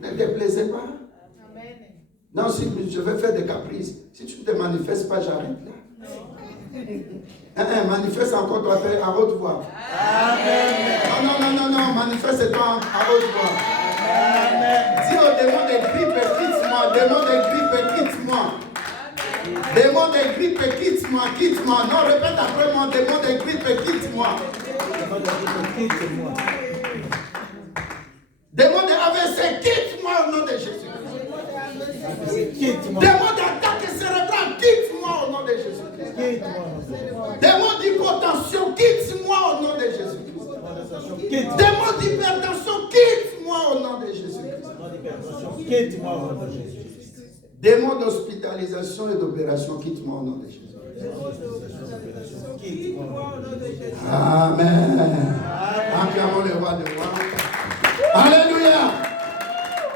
ne te plaisait pas? Amen. Non, si je vais faire des caprices, si tu ne te manifestes pas, j'arrête là. Manifeste encore toi à haute voix. Amen. Non, manifeste-toi à haute voix. Amen. Dis au démon de grippe, quitte-moi. Démon de grippe, quitte-moi. Démon de grippe, quitte-moi, quitte-moi. Non, répète après moi, démon de grippe, quitte-moi. Démon de AVC, quitte-moi au nom de Jésus. Démon d'attaque cérébrale, quitte-moi au nom de Jésus. Démon d'hypotension, quitte-moi au nom de Jésus. Démon d'hypertension, quitte-moi au nom de Jésus. Démon d'hospitalisation et d'opération, quitte-moi au nom de Jésus. Amen. Acclamons le roi de roi. Alléluia.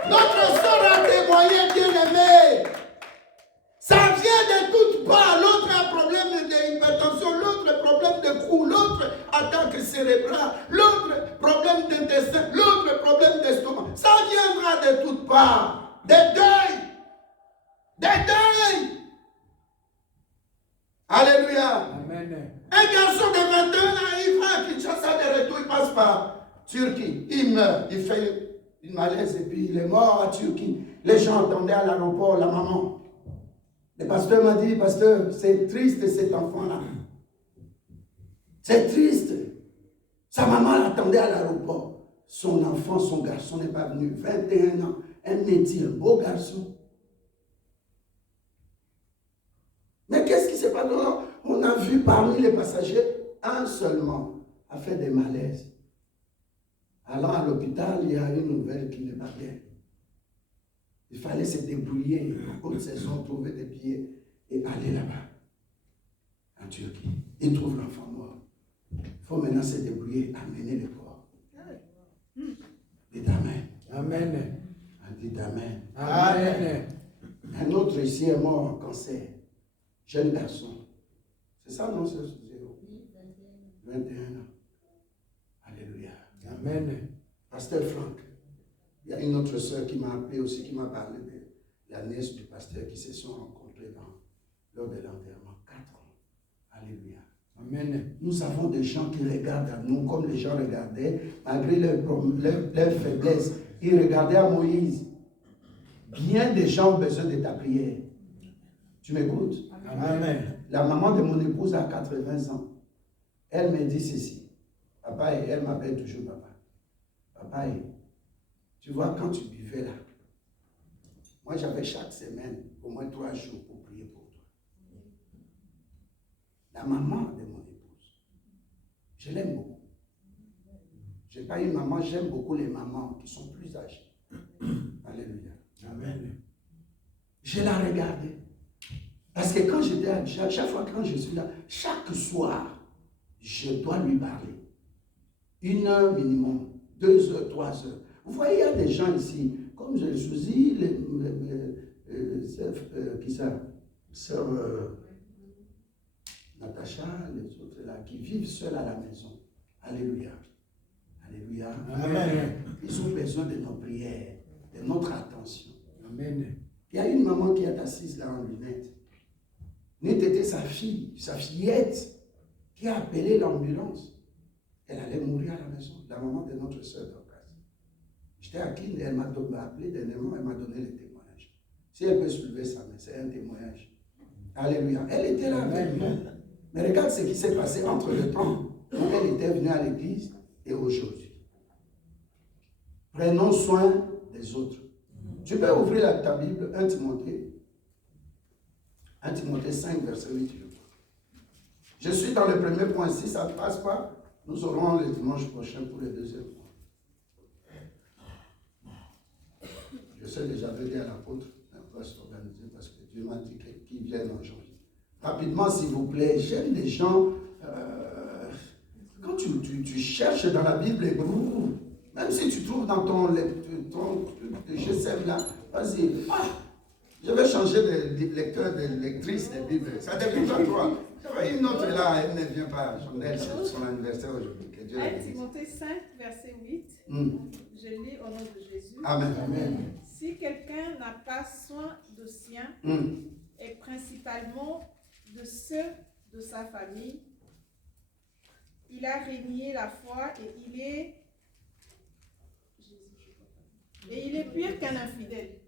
Notre sort a témoigné, bien-aimé. Ça vient de toutes parts. L'autre a un problème d'hypertension, l'autre problème de cou, l'autre attaque cérébrale, l'autre problème d'intestin, l'autre problème d'estomac. Ça viendra de toutes parts. Des deuils. Des deuils. Alléluia. Amen. Un garçon de 21 ans, il va à Kinshasa de retour, il passe par Turquie. Il meurt, il fait une malaise et puis il est mort à Turquie. Les gens attendaient à l'aéroport la maman. Le pasteur m'a dit, pasteur, c'est triste cet enfant-là. C'est triste. Sa maman l'attendait à l'aéroport. Son enfant, son garçon n'est pas venu. 21 ans, un métier, un beau garçon. Mais qu'est-ce qui s'est passé? On a vu parmi les passagers, un seulement a fait des malaises. Allant à l'hôpital, il y a une nouvelle qui n'est pas bien. Il fallait se débrouiller en haute saison, trouver des billets et aller là-bas, en Turquie. Il trouve l'enfant mort. Il faut maintenant se débrouiller, amener le corps. Dites Amen. Amen. Dites Amen. Amen. Un autre ici est mort en cancer. Jeune garçon. C'est ça, non? C'est 21 ans. Alléluia. Amen. Pasteur Franck. Il y a une autre sœur qui m'a appelé aussi, qui m'a parlé de la nièce du pasteur qui se sont rencontrés lors de l'enterrement. 4 ans. Alléluia. Amen. Nous avons des gens qui regardent à nous comme les gens regardaient, malgré leur faiblesse. Ils regardaient à Moïse. Bien des gens ont besoin de ta prière. Tu m'écoutes? Amen. La maman de mon épouse a 80 ans. Elle me dit ceci. Papa, et elle m'appelle toujours papa. Papa, tu vois, quand tu buvais là, moi j'avais chaque semaine au moins 3 jours pour prier pour toi. La maman de mon épouse, je l'aime beaucoup. Je n'ai pas une maman, j'aime beaucoup les mamans qui sont plus âgées. Alléluia. Amen. Je la regardais. Parce que quand j'étais à chaque fois quand je suis là, chaque soir, je dois lui parler. 1 heure minimum, 2 heures, 3 heures. Vous voyez, il y a des gens ici, comme je le dis, qui ça, sœur Natacha, les autres là, qui vivent seuls à la maison. Alléluia. Alléluia. Amen. Ils ont besoin de nos prières, de notre attention. Amen. Il y a une maman qui est assise là en lunettes. Était sa fille, sa fillette, qui a appelé l'ambulance. Elle allait mourir à la maison, la maman de notre sœur Dorcas. J'étais à qui elle m'a appelé dernièrement, elle m'a donné le témoignage. Si elle peut soulever sa main, c'est un témoignage. Alléluia. Elle était là avec nous. Mais regarde ce qui s'est passé entre le temps où elle était venue à l'église et aujourd'hui. Prenons soin des autres. Tu peux ouvrir ta Bible, 1 Timothée 5, verset 8. Je suis dans le premier point. Si ça ne passe pas, nous aurons le dimanche prochain pour le deuxième point. Je sais déjà de dire à l'apôtre, on va s'organiser parce que Dieu m'a dit qu'il vienne en janvier. Rapidement, s'il vous plaît, j'aime les gens. Quand tu cherches dans la Bible hébreu, même si tu trouves dans ton GSM là, vas-y, je vais changer de lecteur, de lectrice de Bible. Ça dépend de toi. J'avais une autre là, elle ne vient pas. Elle, c'est son anniversaire aujourd'hui. 1 Timothée 5, verset 8. Je lis au nom de Jésus. Amen. Amen. Si quelqu'un n'a pas soin de sien, et principalement de ceux de sa famille, il a renié la foi et il est pire qu'un infidèle.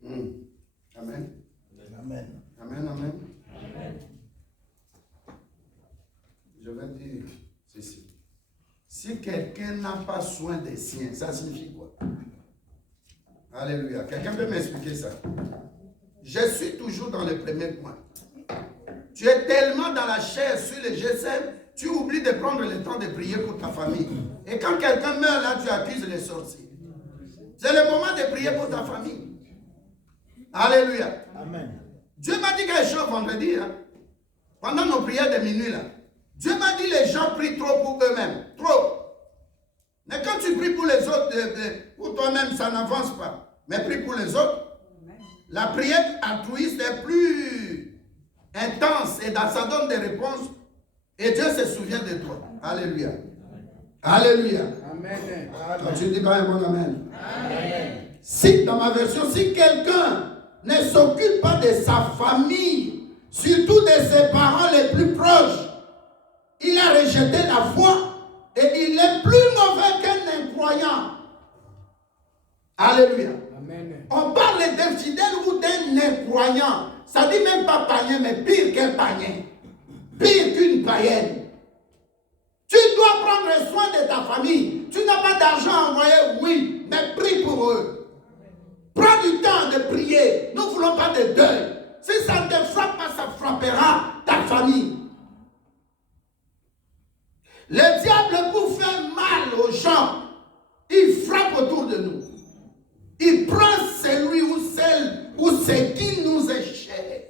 Amen. Amen. Amen, amen. Je vais dire ceci. Si quelqu'un n'a pas soin des siens, ça signifie quoi? Alléluia. Quelqu'un peut m'expliquer ça? Je suis toujours dans le premier point. Tu es tellement dans la chair sur le GSM, tu oublies de prendre le temps de prier pour ta famille. Et quand quelqu'un meurt là, tu accuses les sorciers. C'est le moment de prier pour ta famille. Alléluia. Amen. Dieu m'a dit quelque chose vendredi, pendant nos prières de minuit là. Dieu m'a dit les gens prient trop pour eux-mêmes. Trop. Mais quand tu pries pour les autres, pour toi-même, ça n'avance pas. Mais prie pour les autres. La prière altruiste est plus intense et ça donne des réponses. Et Dieu se souvient de toi. Alléluia. Alléluia. Amen. Quand tu dis pas un bon amen. Amen. Si, dans ma version, si quelqu'un ne s'occupe pas de sa famille, surtout de ses parents les plus proches, il a rejeté la foi et il est plus mauvais qu'un incroyant. Alléluia. Amen. On parle d'un fidèle ou d'un incroyant. Ça dit même pas païen, mais pire qu'un païen. Pire qu'une païenne. Tu dois prendre soin de ta famille. Tu n'as pas d'argent à envoyer, oui, mais prie pour eux. Prends du temps de prier. Nous ne voulons pas de deuil. Si ça ne te frappe pas, ça frappera ta famille. Le diable, pour faire mal aux gens, il frappe autour de nous. Il prend celui ou celle ou ce qui nous est cher.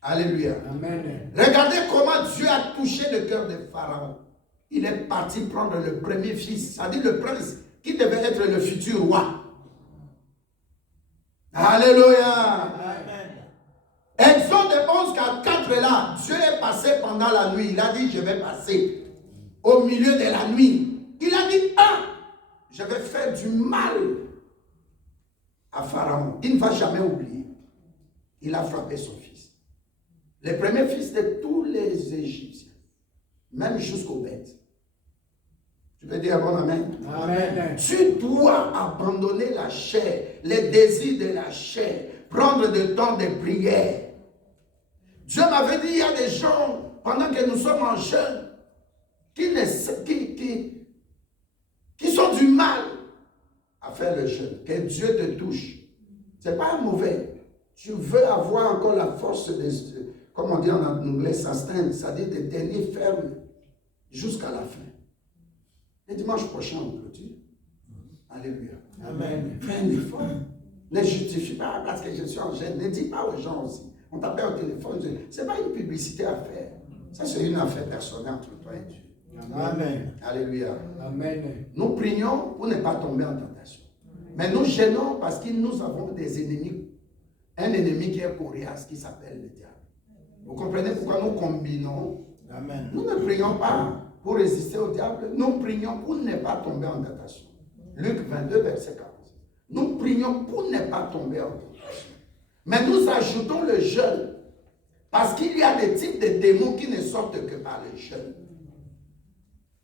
Alléluia. Amen. Regardez comment Dieu a touché le cœur de Pharaon. Il est parti prendre le premier fils, c'est-à-dire le prince, qui devait être le futur roi. Alléluia. Amen. Exode 11:4 là, Dieu est passé pendant la nuit. Il a dit, je vais passer au milieu de la nuit. Il a dit, je vais faire du mal à Pharaon. Il ne va jamais oublier. Il a frappé son fils. Le premier fils de tous les Égyptiens, même jusqu'aux bêtes. Tu peux dire bon amen? Amen. Tu dois abandonner la chair, les désirs de la chair, prendre du temps de prière. Dieu m'avait dit, il y a des gens, pendant que nous sommes en jeûne, qui sont du mal à faire le jeûne. Que Dieu te touche. Ce n'est pas mauvais. Tu veux avoir encore la force de, comme on dit en anglais, sustain, c'est-à-dire de tenir ferme jusqu'à la fin. Le dimanche prochain, on clôture. Alléluia. Amen. Fais un effort. Ne justifie pas parce que je suis en jeûne. Ne dis pas aux gens aussi. On t'appelle au téléphone. Ce n'est pas une publicité à faire. Ça, c'est une affaire personnelle entre toi et Dieu. Amen. Alléluia. Amen. Nous prions pour ne pas tomber en tentation. Mais nous gênons parce que nous avons des ennemis. Un ennemi qui est coriace, qui s'appelle le diable. Vous comprenez pourquoi nous combinons? Amen. Nous ne prions pas pour résister au diable. Nous prions pour ne pas tomber en tentation. Luc 22, verset 40. Nous prions pour ne pas tomber en tentation. Mais nous ajoutons le jeûne. Parce qu'il y a des types de démons qui ne sortent que par le jeûne.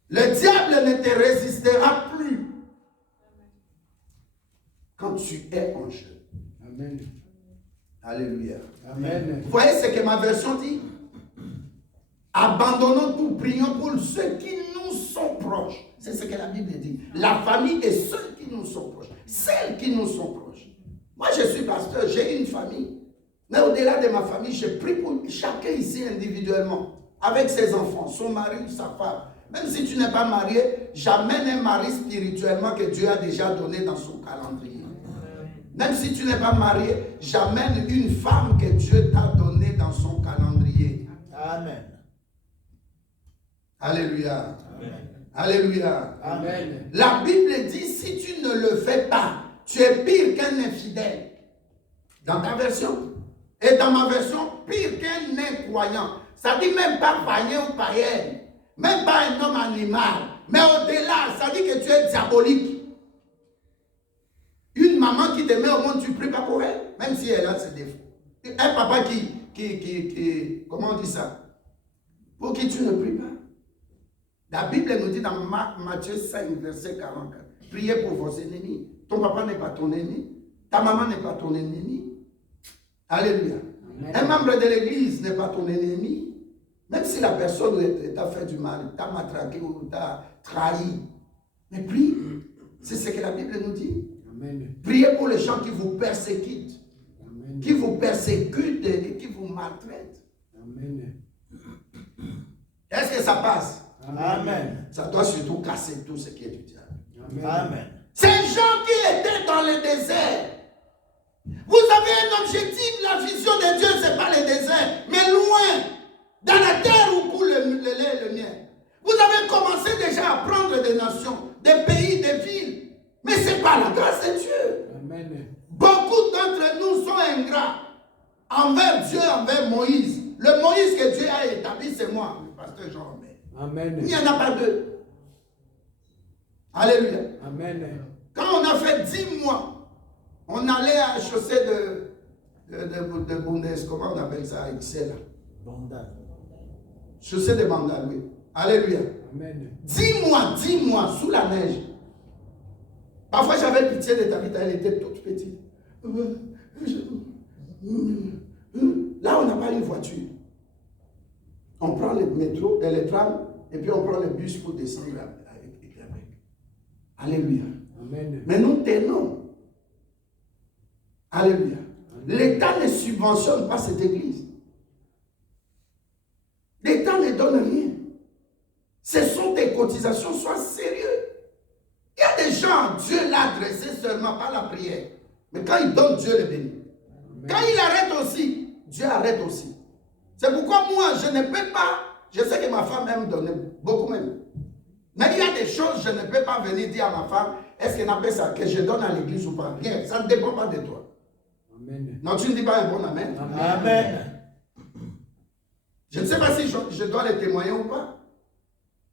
Le diable ne te résistera plus quand tu es en jeûne. Amen. Alléluia. Amen. Vous voyez ce que ma version dit? Abandonnons tout, prions pour ceux qui nous sont proches. C'est ce que la Bible dit. La famille et ceux qui nous sont proches. Celles qui nous sont proches. Moi, je suis pasteur, j'ai une famille. Mais au-delà de ma famille, je prie pour chacun ici individuellement. Avec ses enfants, son mari, sa femme. Même si tu n'es pas marié, j'amène un mari spirituellement que Dieu a déjà donné dans son calendrier. Même si tu n'es pas marié, j'amène une femme que Dieu t'a donnée dans son calendrier. Amen. Alléluia. Amen. Alléluia. Amen. La Bible dit, si tu ne le fais pas, tu es pire qu'un infidèle. Dans ta version. Et dans ma version, pire qu'un incroyant. Ça dit même pas païen ou païenne. Même pas un homme animal. Mais au-delà, ça dit que tu es diabolique. Une maman qui te met au monde, tu ne pries pas pour elle, même si elle a ses défauts. Un papa comment on dit ça? Pour qui tu ne pries pas. La Bible nous dit dans Matthieu 5, verset 44, priez pour vos ennemis. Ton papa n'est pas ton ennemi. Ta maman n'est pas ton ennemi. Alléluia. Amen. Un membre de l'église n'est pas ton ennemi. Même si la personne t'a fait du mal, t'a matraqué ou t'a trahi. Mais prie. C'est ce que la Bible nous dit. Amen. Priez pour les gens qui vous persécutent. Amen. Qui vous persécutent et qui vous maltraitent. Amen. Est-ce que ça passe? Amen. Ça doit surtout casser tout ce qui est du diable. Amen. Ces gens qui étaient dans le désert. Vous avez un objectif, la vision de Dieu, ce n'est pas le désert, mais loin, dans la terre où coule le lait et le miel. Vous avez commencé déjà à prendre des nations, des pays, des villes, mais ce n'est pas la grâce de Dieu. Amen. Beaucoup d'entre nous sont ingrats envers Dieu, envers Moïse. Le Moïse que Dieu a établi, c'est moi, le pasteur Jean-Robert. Amen. Il n'y en a pas deux. Alléluia. Amen. Quand on a fait 10 mois, on allait à la chaussée de Bundes, comment on appelle ça, Excel. Bandal. Chaussée de Bandal, oui. Alléluia. Amen. 10 mois, sous la neige. Parfois, j'avais pitié de Tabitha, elle était toute petite. Là, on n'a pas une voiture. On prend le métro, le tram, et puis on prend le bus pour descendre avec Québec. Alléluia. Amen. Mais nous tenons. Alléluia. L'État ne subventionne pas cette église. L'État ne donne rien. Ce sont des cotisations, sois sérieux. Il y a des gens, Dieu l'a adressé seulement par la prière. Mais quand il donne, Dieu le bénit. Quand il arrête aussi, Dieu arrête aussi. C'est pourquoi moi, je ne peux pas, je sais que ma femme aime donner, beaucoup même. Mais il y a des choses, je ne peux pas venir dire à ma femme, est-ce qu'elle appelle ça, que je donne à l'église ou pas? Rien, ça ne dépend pas de toi. Amen. Non, tu ne dis pas un bon amen. Amen. Je ne sais pas si je dois le témoigner ou pas.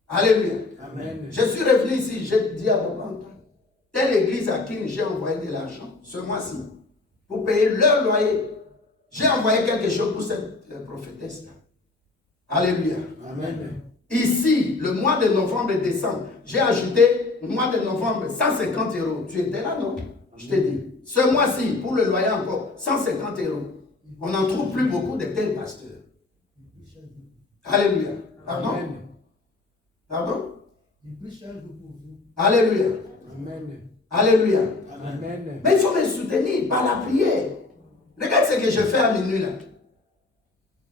Alléluia. Amen. Je suis revenu ici, j'ai dit à papa, telle église à qui j'ai envoyé de l'argent ce mois-ci pour payer leur loyer. J'ai envoyé quelque chose pour cette prophétesse-là. Alléluia. Amen. Ici, le mois de novembre et décembre, j'ai ajouté le mois de novembre 150 €. Tu étais là, non? Je t'ai dit. Ce mois-ci, pour le loyer encore, 150 €. On n'en trouve plus beaucoup de tels pasteurs. Alléluia. Pardon? Amen. Pardon? Alléluia. Amen. Alléluia. Amen. Mais il faut me soutenir par la prière. Regarde ce que je fais à minuit là.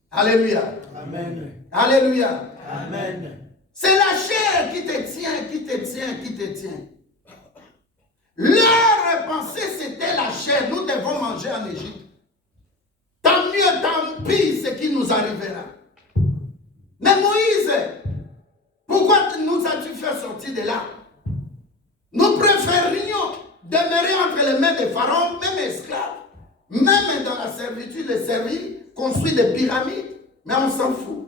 Alléluia. Amen. Alléluia. Amen. C'est la chair qui te tient, qui te tient, qui te tient. Leur pensée, c'était la chair. Nous devons manger en Égypte. Tant mieux, tant pis ce qui nous arrivera. Mais Moïse, pourquoi des pharaons, même esclaves, même dans la servitude, les servis, construit des pyramides, mais on s'en fout.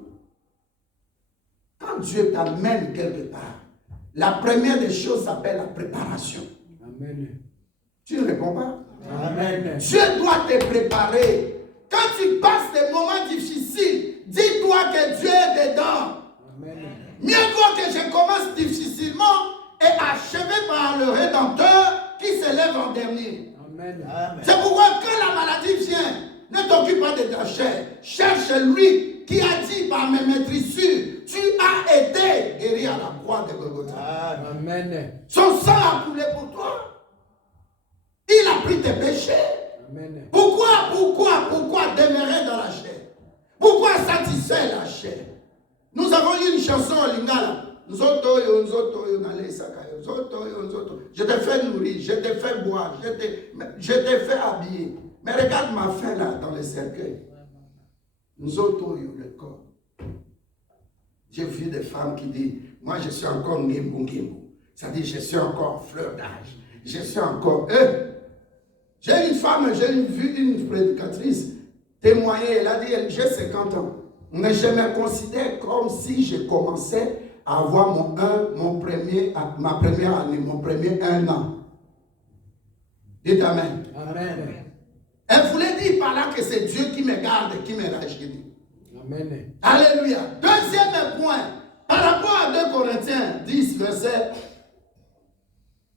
Quand Dieu t'amène quelque part, la première des choses s'appelle la préparation. Amen. Tu ne réponds pas? Amen. Dieu doit te préparer. Quand tu passes des moments difficiles, dis-toi que Dieu est dedans. Amen. Mieux vaut que je commence difficilement et achever par le Rédempteur qui s'élève en dernier. Amen. C'est pourquoi quand la maladie vient, ne t'occupe pas de ta chair. Cherche lui qui a dit par mes maîtrissures, tu as été guéri à la croix de Golgotha. Amen. Son sang a coulé pour toi. Il a pris tes péchés. Amen. Pourquoi demeurer dans la chair? Pourquoi satisfaire la chair? Nous avons eu une chanson en lingala. Je t'ai fait nourrir, je t'ai fait boire, je t'ai fait habiller. Mais regarde ma fin là dans le cercueil. Nous autres, le corps. J'ai vu des femmes qui disent, moi je suis encore ngimbu. C'est-à-dire, je suis encore en fleur d'âge. Je suis encore... J'ai une femme, j'ai vu une prédicatrice témoigner, elle a dit, j'ai 50 ans. Mais je me considère comme si je commençais à avoir ma première année, mon premier 1 an. Dites Amen. Amen. Elle voulait dire par là que c'est Dieu qui me garde et qui me rajeunit. Amen. Alléluia. Deuxième point, par rapport à 2 Corinthiens 10, verset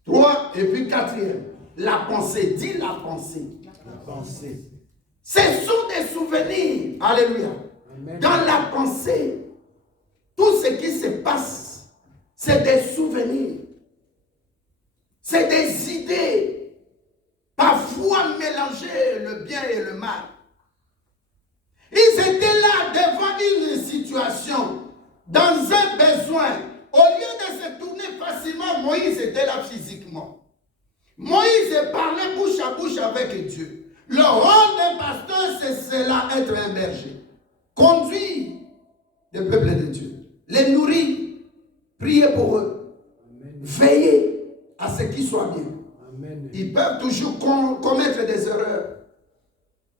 3 et puis 4e. La pensée, dis la pensée. La pensée. Ce sont des souvenirs. Alléluia. Amen. Dans la pensée, tout ce qui se passe, c'est des souvenirs. C'est des idées. Parfois mélangées le bien et le mal. Ils étaient là devant une situation, dans un besoin. Au lieu de se tourner facilement, Moïse était là physiquement. Moïse parlait bouche à bouche avec Dieu. Le rôle d'un pasteur, c'est cela, être un berger. Conduire le peuple de Dieu. Les nourrir. Prier pour eux. Amen. Veiller à ce qu'ils soient bien. Amen. Ils peuvent toujours commettre des erreurs.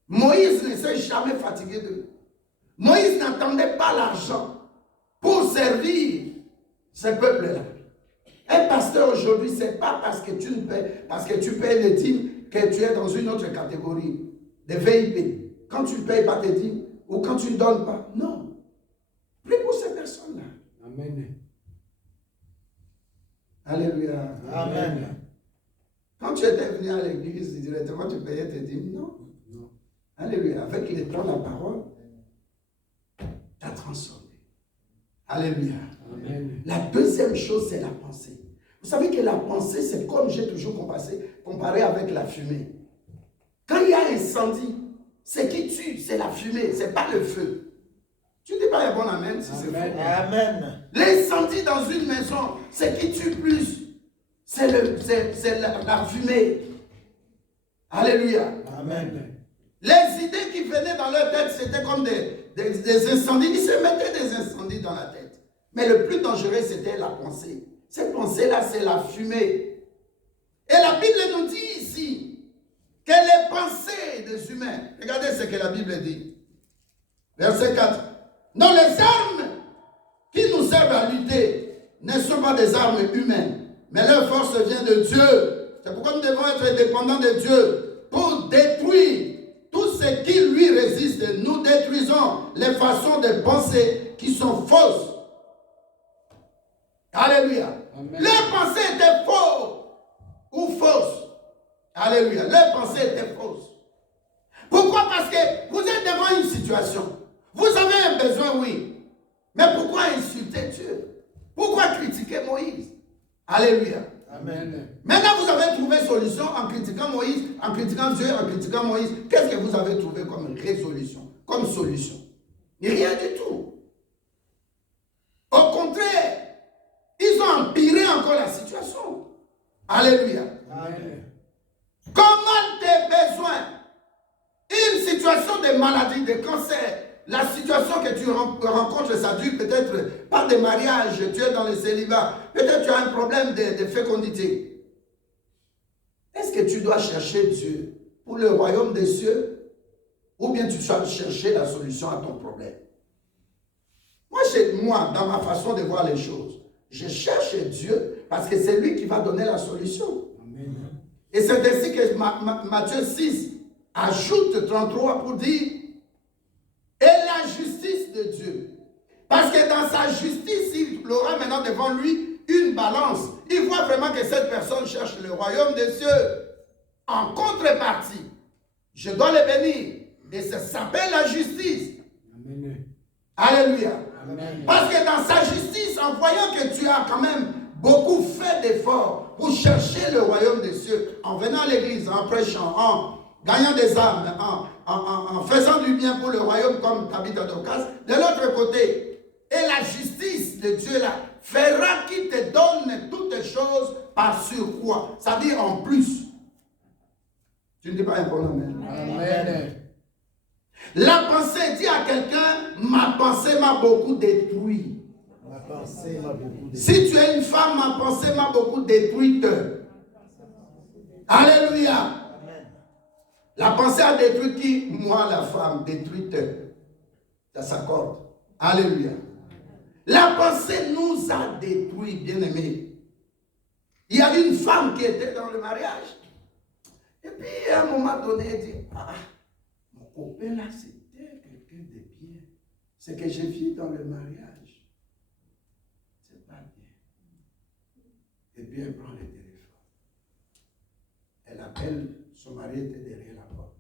Moïse ne s'est jamais fatigué d'eux. Moïse n'attendait pas l'argent pour servir ce peuple-là. Un pasteur aujourd'hui, ce n'est pas parce que tu payes les dîmes que tu es dans une autre catégorie de VIP. Quand tu ne payes pas tes dîmes ou quand tu ne donnes pas. Non. Prie pour ces personnes-là. Amen. Alléluia. Amen. Quand tu étais venu à l'église, directement tu payais tes dîmes. Non. Non. Alléluia. Avec le temps, la parole t'a transformé. Alléluia. Amen. La deuxième chose, c'est la pensée. Vous savez que la pensée, c'est comme j'ai toujours comparé avec la fumée. Quand il y a incendie, ce qui tue, c'est la fumée, ce n'est pas le feu. Tu ne dis pas un bon amen si c'est faux. Amen. L'incendie dans une maison, ce qui tue plus, c'est la fumée. Alléluia. Amen. Les idées qui venaient dans leur tête, c'était comme des incendies. Ils se mettaient des incendies dans la tête. Mais le plus dangereux, c'était la pensée. Cette pensée-là, c'est la fumée. Et la Bible nous dit ici que les pensées des humains, regardez ce que la Bible dit. Verset 4. Non, les armes qui nous servent à lutter ne sont pas des armes humaines, mais leur force vient de Dieu. C'est pourquoi nous devons être dépendants de Dieu pour détruire tout ce qui lui résiste. Nous détruisons les façons de penser qui sont fausses. Alléluia. Amen. Leurs pensées étaient fausses ou fausses. Alléluia. Leurs pensées étaient fausses. Pourquoi? Parce que vous êtes devant une situation. Vous avez un besoin, oui. Mais pourquoi insulter Dieu? Pourquoi critiquer Moïse? Alléluia. Amen. Maintenant, vous avez trouvé solution en critiquant Moïse, en critiquant Dieu, en critiquant Moïse. Qu'est-ce que vous avez trouvé comme résolution, comme solution? Rien du tout. Au contraire, ils ont empiré encore la situation. Alléluia. Amen. Comment tes besoins, une situation de maladie, de cancer, la situation que tu rencontres, ça dure peut-être par des mariages, tu es dans le célibat, peut-être tu as un problème de fécondité. Est-ce que que tu dois chercher Dieu pour le royaume des cieux ou bien tu dois chercher la solution à ton problème? Moi, dans ma façon de voir les choses, je cherche Dieu parce que c'est lui qui va donner la solution. Amen. Et c'est ainsi que Matthieu 6 ajoute 33 pour dire « Et la justice de Dieu ». Parce que dans sa justice, il aura maintenant devant lui une balance. Il voit vraiment que cette personne cherche le royaume des cieux. En contrepartie, je dois le bénir. Et ça s'appelle la justice. Amen. Alléluia. Amen. Parce que dans sa justice, en voyant que tu as quand même beaucoup fait d'efforts pour chercher le royaume des cieux, en venant à l'église, en prêchant, en gagnant des âmes, en faisant du bien pour le royaume comme Tabitha Dorcas, de l'autre côté, et la justice de Dieu là fera qu'il te donne toutes choses par surcroît, c'est-à-dire en plus. Tu ne dis pas un bon amen. Amen. La pensée, dit à quelqu'un, ma pensée m'a beaucoup détruit. Ma pensée m'a beaucoup détruit. Si tu es une femme, ma pensée m'a beaucoup détruite. Alléluia. Amen. La pensée a détruit qui? Moi, la femme, détruite. Ça s'accorde. Alléluia. La pensée nous a détruits, bien-aimés. Il y a une femme qui était dans le mariage. Et puis, à un moment donné, elle dit, ah, mon copain là, c'était quelqu'un de bien. C'est que j'ai vu dans le mariage. C'est pas bien. Et puis, elle prend le téléphone. Elle appelle, son mari était derrière la porte.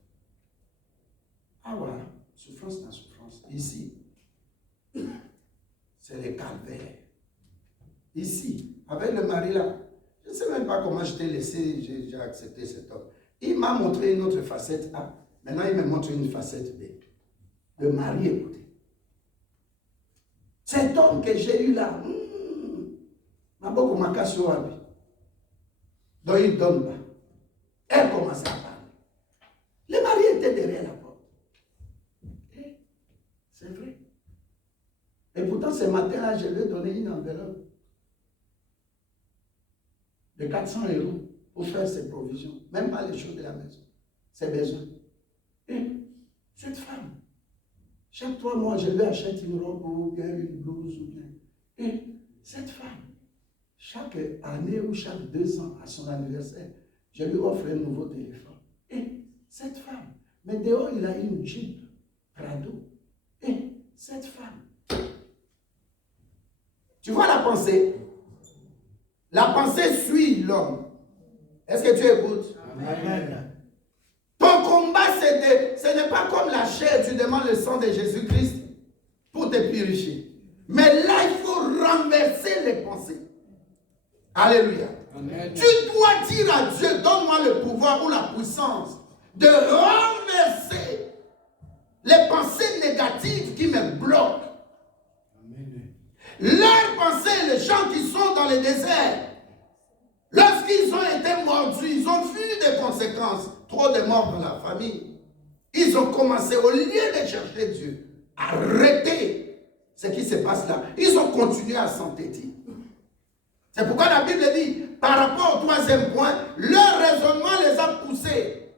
Ah voilà, souffrance dans souffrance. Ici, c'est le calvaire. Ici, avec le mari là, je ne sais même pas comment je t'ai laissé, j'ai accepté cet homme. Il m'a montré une autre facette A. Maintenant, il me montre une facette B. Le mari, écoutez. Cet homme que j'ai eu là, m'a beaucoup marqué sur lui. Donc, il ne donne pas. Elle commence à parler. Le mari était derrière la porte. C'est vrai. Et pourtant, ce matin-là, je lui ai donné une enveloppe de 400 € pour faire ses provisions. Même pas les choses de la maison. Ses besoins. Et cette femme, chaque 3 mois, je lui achète une robe ou bien une blouse ou bien. Et cette femme, chaque année ou chaque 2 ans à son anniversaire, je lui offre un nouveau téléphone. Et cette femme, mais dehors, il a une Jeep Prado. Et cette femme, tu vois la pensée? La pensée suit l'homme. Est-ce que tu écoutes? Amen. Ton combat, ce n'est pas comme la chair, tu demandes le sang de Jésus-Christ pour te purifier. Mais là, il faut renverser les pensées. Alléluia. Amen. Tu dois dire à Dieu, donne-moi le pouvoir ou la puissance de renverser les pensées négatives qui me bloquent. Amen. Leurs pensées, les gens qui sont dans le désert, lorsqu'ils ont été mordus, ils ont vu des conséquences. Trop de morts dans la famille. Ils ont commencé, au lieu de chercher Dieu, à arrêter ce qui se passe là. Ils ont continué à s'entêter. C'est pourquoi la Bible dit, par rapport au 3e point, leur raisonnement les a poussés.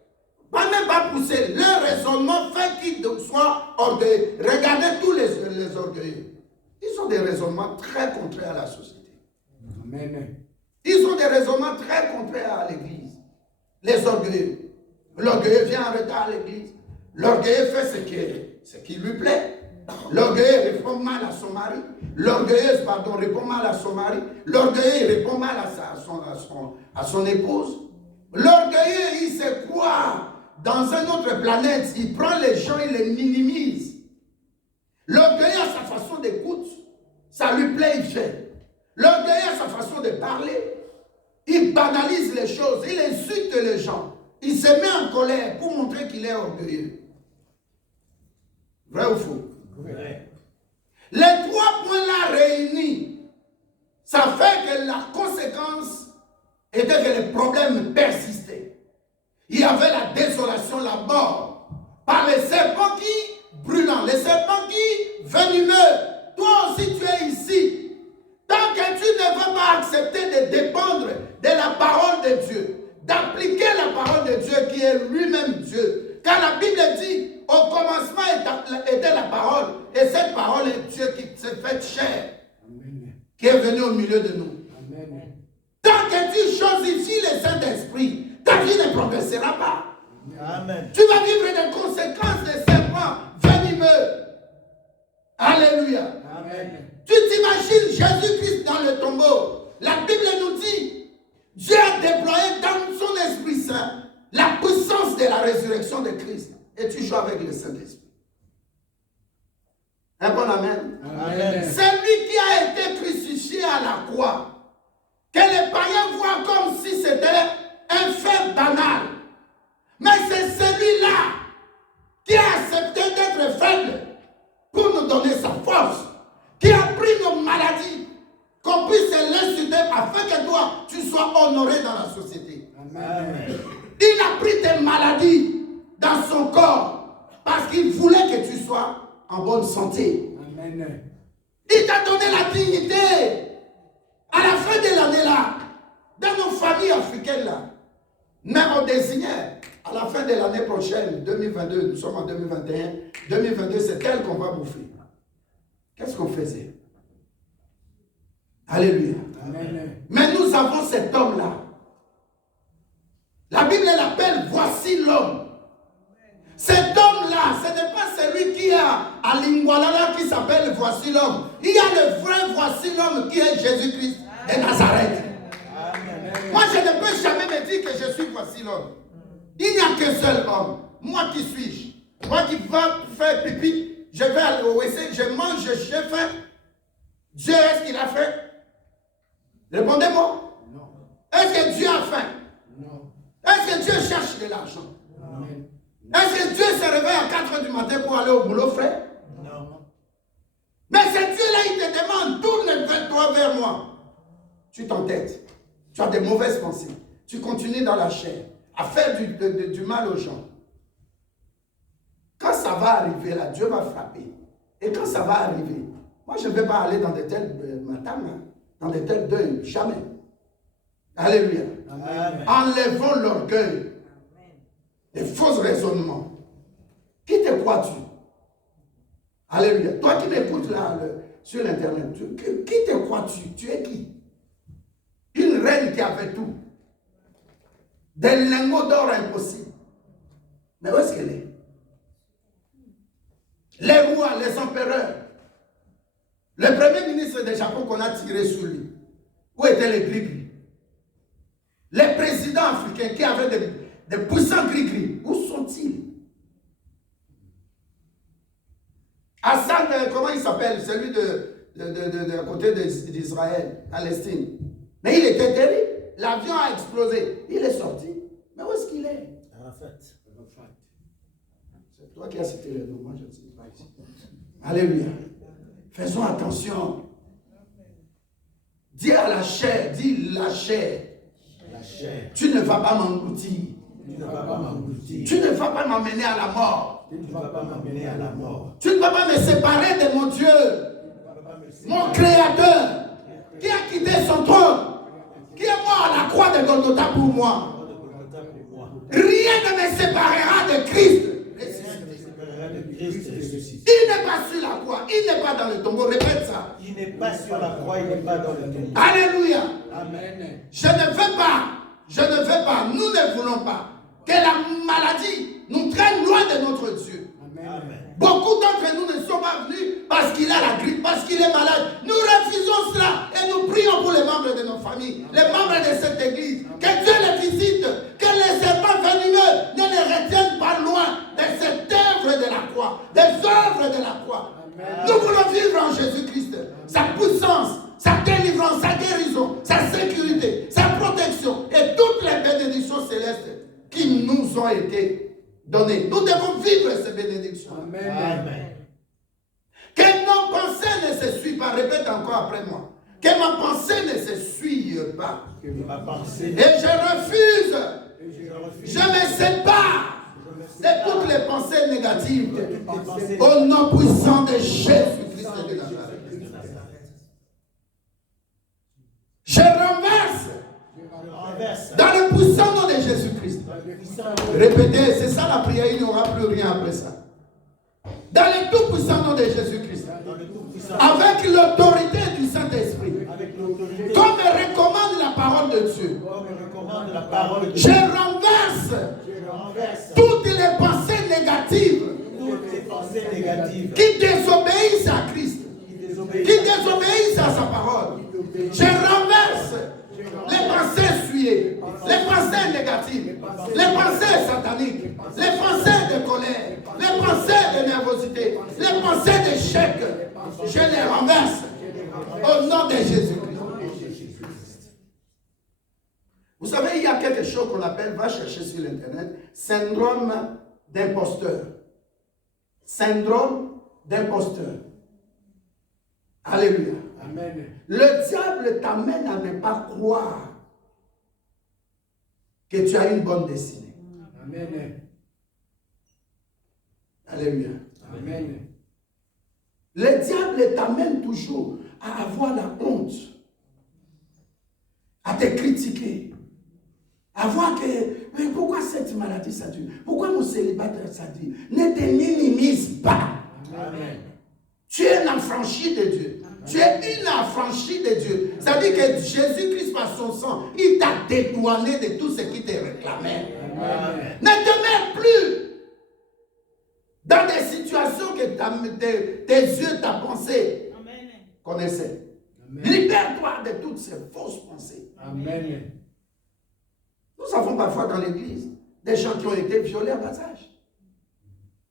Pas même pas poussés, leur raisonnement fait qu'ils soient orgueilleux. Regardez tous les orgueilleux. Ils ont des raisonnements très contraires à la société. Amen. Ils ont des raisonnements très contraires à l'église. Les orgueilleux. L'orgueilleux vient en retard à l'église. L'orgueilleux fait ce qui lui plaît. L'orgueilleux répond mal à son mari. L'orgueilleuse, répond mal à son mari. L'orgueilleux répond mal à son épouse. L'orgueilleux, il se croit dans une autre planète. Il prend les gens, il les minimise. L'orgueilleux a sa façon d'écoute. Ça lui plaît, il fait. L'orgueilleux a sa façon de parler. Il banalise les choses. Il insulte les gens. Il se met en colère pour montrer qu'il est orgueilleux. Vrai ou faux? Vrai. Les 3 points-là réunis, ça fait que la conséquence était que les problèmes persistaient. Il y avait la désolation, la mort, par les serpents qui brûlants, les serpents qui venimeux. Toi aussi tu es ici. Tant que tu ne vas pas accepter de dépendre de la parole de Dieu, d'appliquer la parole qui est lui-même Dieu. Car la Bible dit, au commencement était la parole, et cette parole est Dieu qui s'est fait chair, Amen. qui est venu au milieu de nous. Amen. Tant que tu chosifies le Saint-Esprit, ta vie ne progressera pas. Amen. Tu vas vivre des conséquences des serpents venimeux. Alléluia. Amen. Tu t'imagines Jésus-Christ dans le tombeau. La Bible nous dit, Dieu a déployé dans son Esprit Saint la puissance de la résurrection de Christ. Et tu joues avec le Saint-Esprit. Un bon amen. Amen. C'est lui qui a été crucifié à la croix. Que les païens voient comme si c'était un fait banal. Mais c'est celui-là qui a accepté d'être faible pour nous donner sa force, qui a pris nos maladies, qu'on puisse l'insulter afin que toi, tu sois honoré dans la société. Amen. Il a pris tes maladies dans son corps parce qu'il voulait que tu sois en bonne santé. Amen. Il t'a donné la dignité. À la fin de l'année là, dans nos familles africaines là, mais on désignait à la fin de l'année prochaine, 2022, nous sommes en 2021, 2022, c'est tel qu'on va bouffer. Qu'est-ce qu'on faisait? Alléluia. Amen. Mais nous avons cet homme-là. La Bible l'appelle voici l'homme. Cet homme-là, ce n'est pas celui qui a à Lingwalala qui s'appelle voici l'homme. Il y a le vrai voici l'homme qui est Jésus-Christ de Nazareth. Amen. Moi, je ne peux jamais me dire que je suis voici l'homme. Il n'y a qu'un seul homme. Moi, qui suis-je? Moi qui vais faire pipi, je vais aller au WC, je mange, j'ai faim. Dieu, est-ce qu'il a faim? Répondez-moi. Non. Est-ce que Dieu a faim? Non. Est-ce que Dieu cherche de l'argent? Amen. Est-ce que Dieu se réveille à 4 heures du matin pour aller au boulot, frère? Non. Mais c'est Dieu-là, il te demande, tourne-toi vers moi. Tu t'entêtes. Tu as des mauvaises pensées. Tu continues dans la chair à faire du mal aux gens. Quand ça va arriver, là, Dieu va frapper. Et quand ça va arriver, moi, je ne vais pas aller dans de tels matins, dans de tels deuils. Jamais. Alléluia. Amen. Enlevons l'orgueil. Des faux raisonnements. Qui te crois-tu? Alléluia. Toi qui m'écoutes là sur l'internet, qui te crois-tu? Tu es qui? Une reine qui avait tout. Des lingots d'or impossibles. Mais où est-ce qu'elle est? Les rois, les empereurs. Le premier ministre du Japon qu'on a tiré sur lui. Où étaient les gris-gris? Les présidents africains qui avaient des puissants gris-gris. Où sont-ils? Hassan, comment il s'appelle? Celui de côté d'Israël, Palestine. Mais il était terrible. L'avion a explosé. Il est sorti. Mais où est-ce qu'il est? Arafat. C'est toi qui as cité le nom. Moi, je ne sais pas ici. Alléluia. Faisons attention. Dis à la chair, dis la chair. La chair. Tu ne vas pas m'engloutir. Tu ne vas pas m'engloutir. Tu ne vas pas m'emmener à la mort. Tu ne vas pas m'amener à la mort. Tu ne vas pas me séparer de mon Dieu, Tu ne vas pas me séparer. mon Créateur, qui a quitté son trône, qui est mort à la croix de Golgotha pour moi. Rien ne me séparera de Christ. Il n'est pas sur la croix, il n'est pas dans le tombeau. Répète ça. Il n'est pas sur la croix, il n'est pas dans le tombeau. Alléluia. Amen. Je ne veux pas, nous ne voulons pas que la maladie nous traîne loin de notre Dieu. Amen. Beaucoup d'entre nous ne sont pas venus parce qu'il a la grippe, parce qu'il est malade. Nous refusons cela et nous prions pour les membres de nos familles, les membres de cette église. Que Dieu les visite, que les serpents venimeux ne les retiennent pas loin de cette œuvre de la croix, des œuvres de la croix. Amen. Nous voulons vivre en Jésus-Christ. Sa puissance, sa délivrance, sa guérison, sa sécurité, sa protection et toutes les bénédictions célestes qui nous ont été données. Nous devons vivre ces bénédictions. Amen. Amen. Que nos pensées ne se suivent pas. Répète encore après moi. Que ma pensée ne se suive pas. Que ma pensée. Et je refuse, Je refuse. je me sépare de toutes les pensées négatives. Toutes les pensées. Au nom puissant de Jésus-Christ de Nazareth. Je renverse Je renverse. dans le puissant nom de Jésus-Christ Dans le Répétez, c'est ça la prière, il n'y aura plus rien après ça. Dans le tout-puissant nom de Jésus-Christ. Avec l'autorité du Saint-Esprit. Comme recommande la parole de Dieu. Je renverse toutes les pensées négatives qui désobéissent à Christ, qui désobéissent à sa parole. Je renverse les pensées souillées, les pensées négatives, les pensées sataniques, les pensées de colère, les pensées de nervosité, les pensées d'échec. Je les renverse au nom de Jésus-Christ. Vous savez, il y a quelque chose qu'on appelle, va chercher sur l'internet, syndrome d'imposteur. Syndrome d'imposteur. Alléluia. Amen. Le diable t'amène à ne pas croire que tu as une bonne destinée. Amen. Alléluia. Amen. Le diable t'amène toujours à avoir la honte, à te critiquer, à voir que, mais pourquoi cette maladie ça dure? Pourquoi mon célibataire ça dure? Ne te minimise pas. Amen. Tu es un affranchi de Dieu. Tu es une affranchie de Dieu. Ça veut dire que Jésus-Christ, par son sang, il t'a dédouané de tout ce qui te réclamait. Amen. Ne te mets plus dans des situations que tes yeux, ta pensée connaissaient. Libère-toi de toutes ces fausses pensées. Amen. Nous avons parfois dans l'église des gens qui ont été violés à bas âge.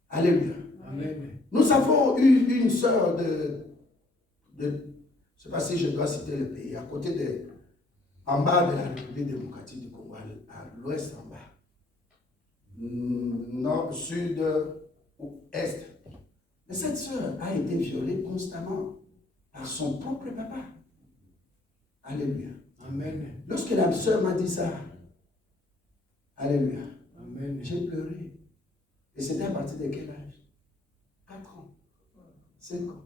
Alléluia. Amen. Nous avons eu une sœur je ne sais pas si je dois citer le pays, à côté en bas de la République démocratique du Congo, à l'ouest en bas. Nord, sud ou est. Mais cette sœur a été violée constamment par son propre papa. Alléluia. Amen. Lorsque la sœur m'a dit ça, alléluia, Amen. j'ai pleuré. Et c'était à partir de quel âge? 4 ans, 5 ans,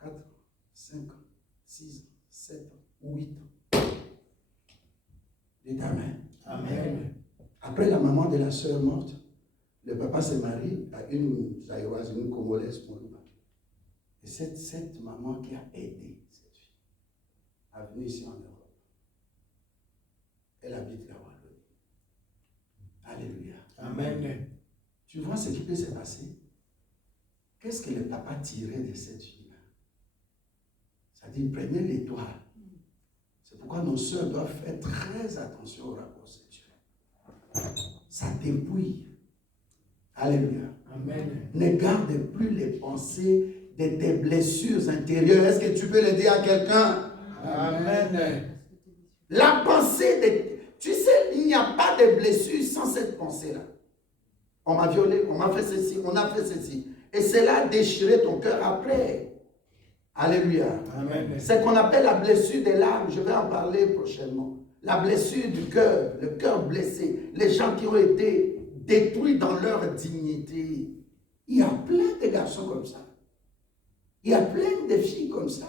4 ans, 5 ans, 6 ans, 7 ans, 8 ans. Dites Amen. Amen. Après la maman de la sœur morte, le papa s'est marié à une Zaïroise, une Congolaise pour le marier. Et cette maman qui a aidé cette fille à venir ici en Europe, elle habite la Wallonie. Alléluia. Amen. Tu vois ce qui peut se passer? Qu'est-ce que le papa tirait de cette fille-là? C'est-à-dire, prenez l'étoile. C'est pourquoi nos sœurs doivent faire très attention au rapport sexuel. Ça dépouille. Alléluia. Amen. Ne garde plus les pensées de tes blessures intérieures. Est-ce que tu peux le dire à quelqu'un? Amen. La pensée de... Tu sais, il n'y a pas de blessure sans cette pensée-là. On m'a violé, on m'a fait ceci, on a fait ceci. Et cela a déchiré ton cœur après. Alléluia. Amen. C'est ce qu'on appelle la blessure de l'âme. Je vais en parler prochainement. La blessure du cœur, le cœur blessé. Les gens qui ont été détruits dans leur dignité. Il y a plein de garçons comme ça. Il y a plein de filles comme ça.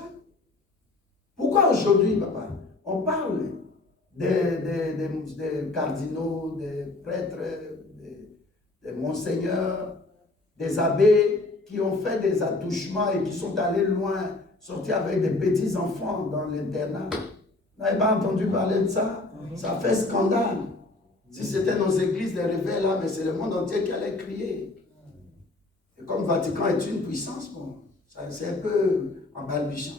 Pourquoi aujourd'hui, papa, on parle des cardinaux, des prêtres, des monseigneurs, des abbés qui ont fait des attouchements et qui sont allés loin, sortis avec des petits enfants dans l'internat. Vous n'avez pas entendu parler de ça? Ça fait scandale. Si c'était nos églises de réveil là, mais c'est le monde entier qui allait crier. Et comme Vatican est une puissance, bon, c'est un peu en balbutiant.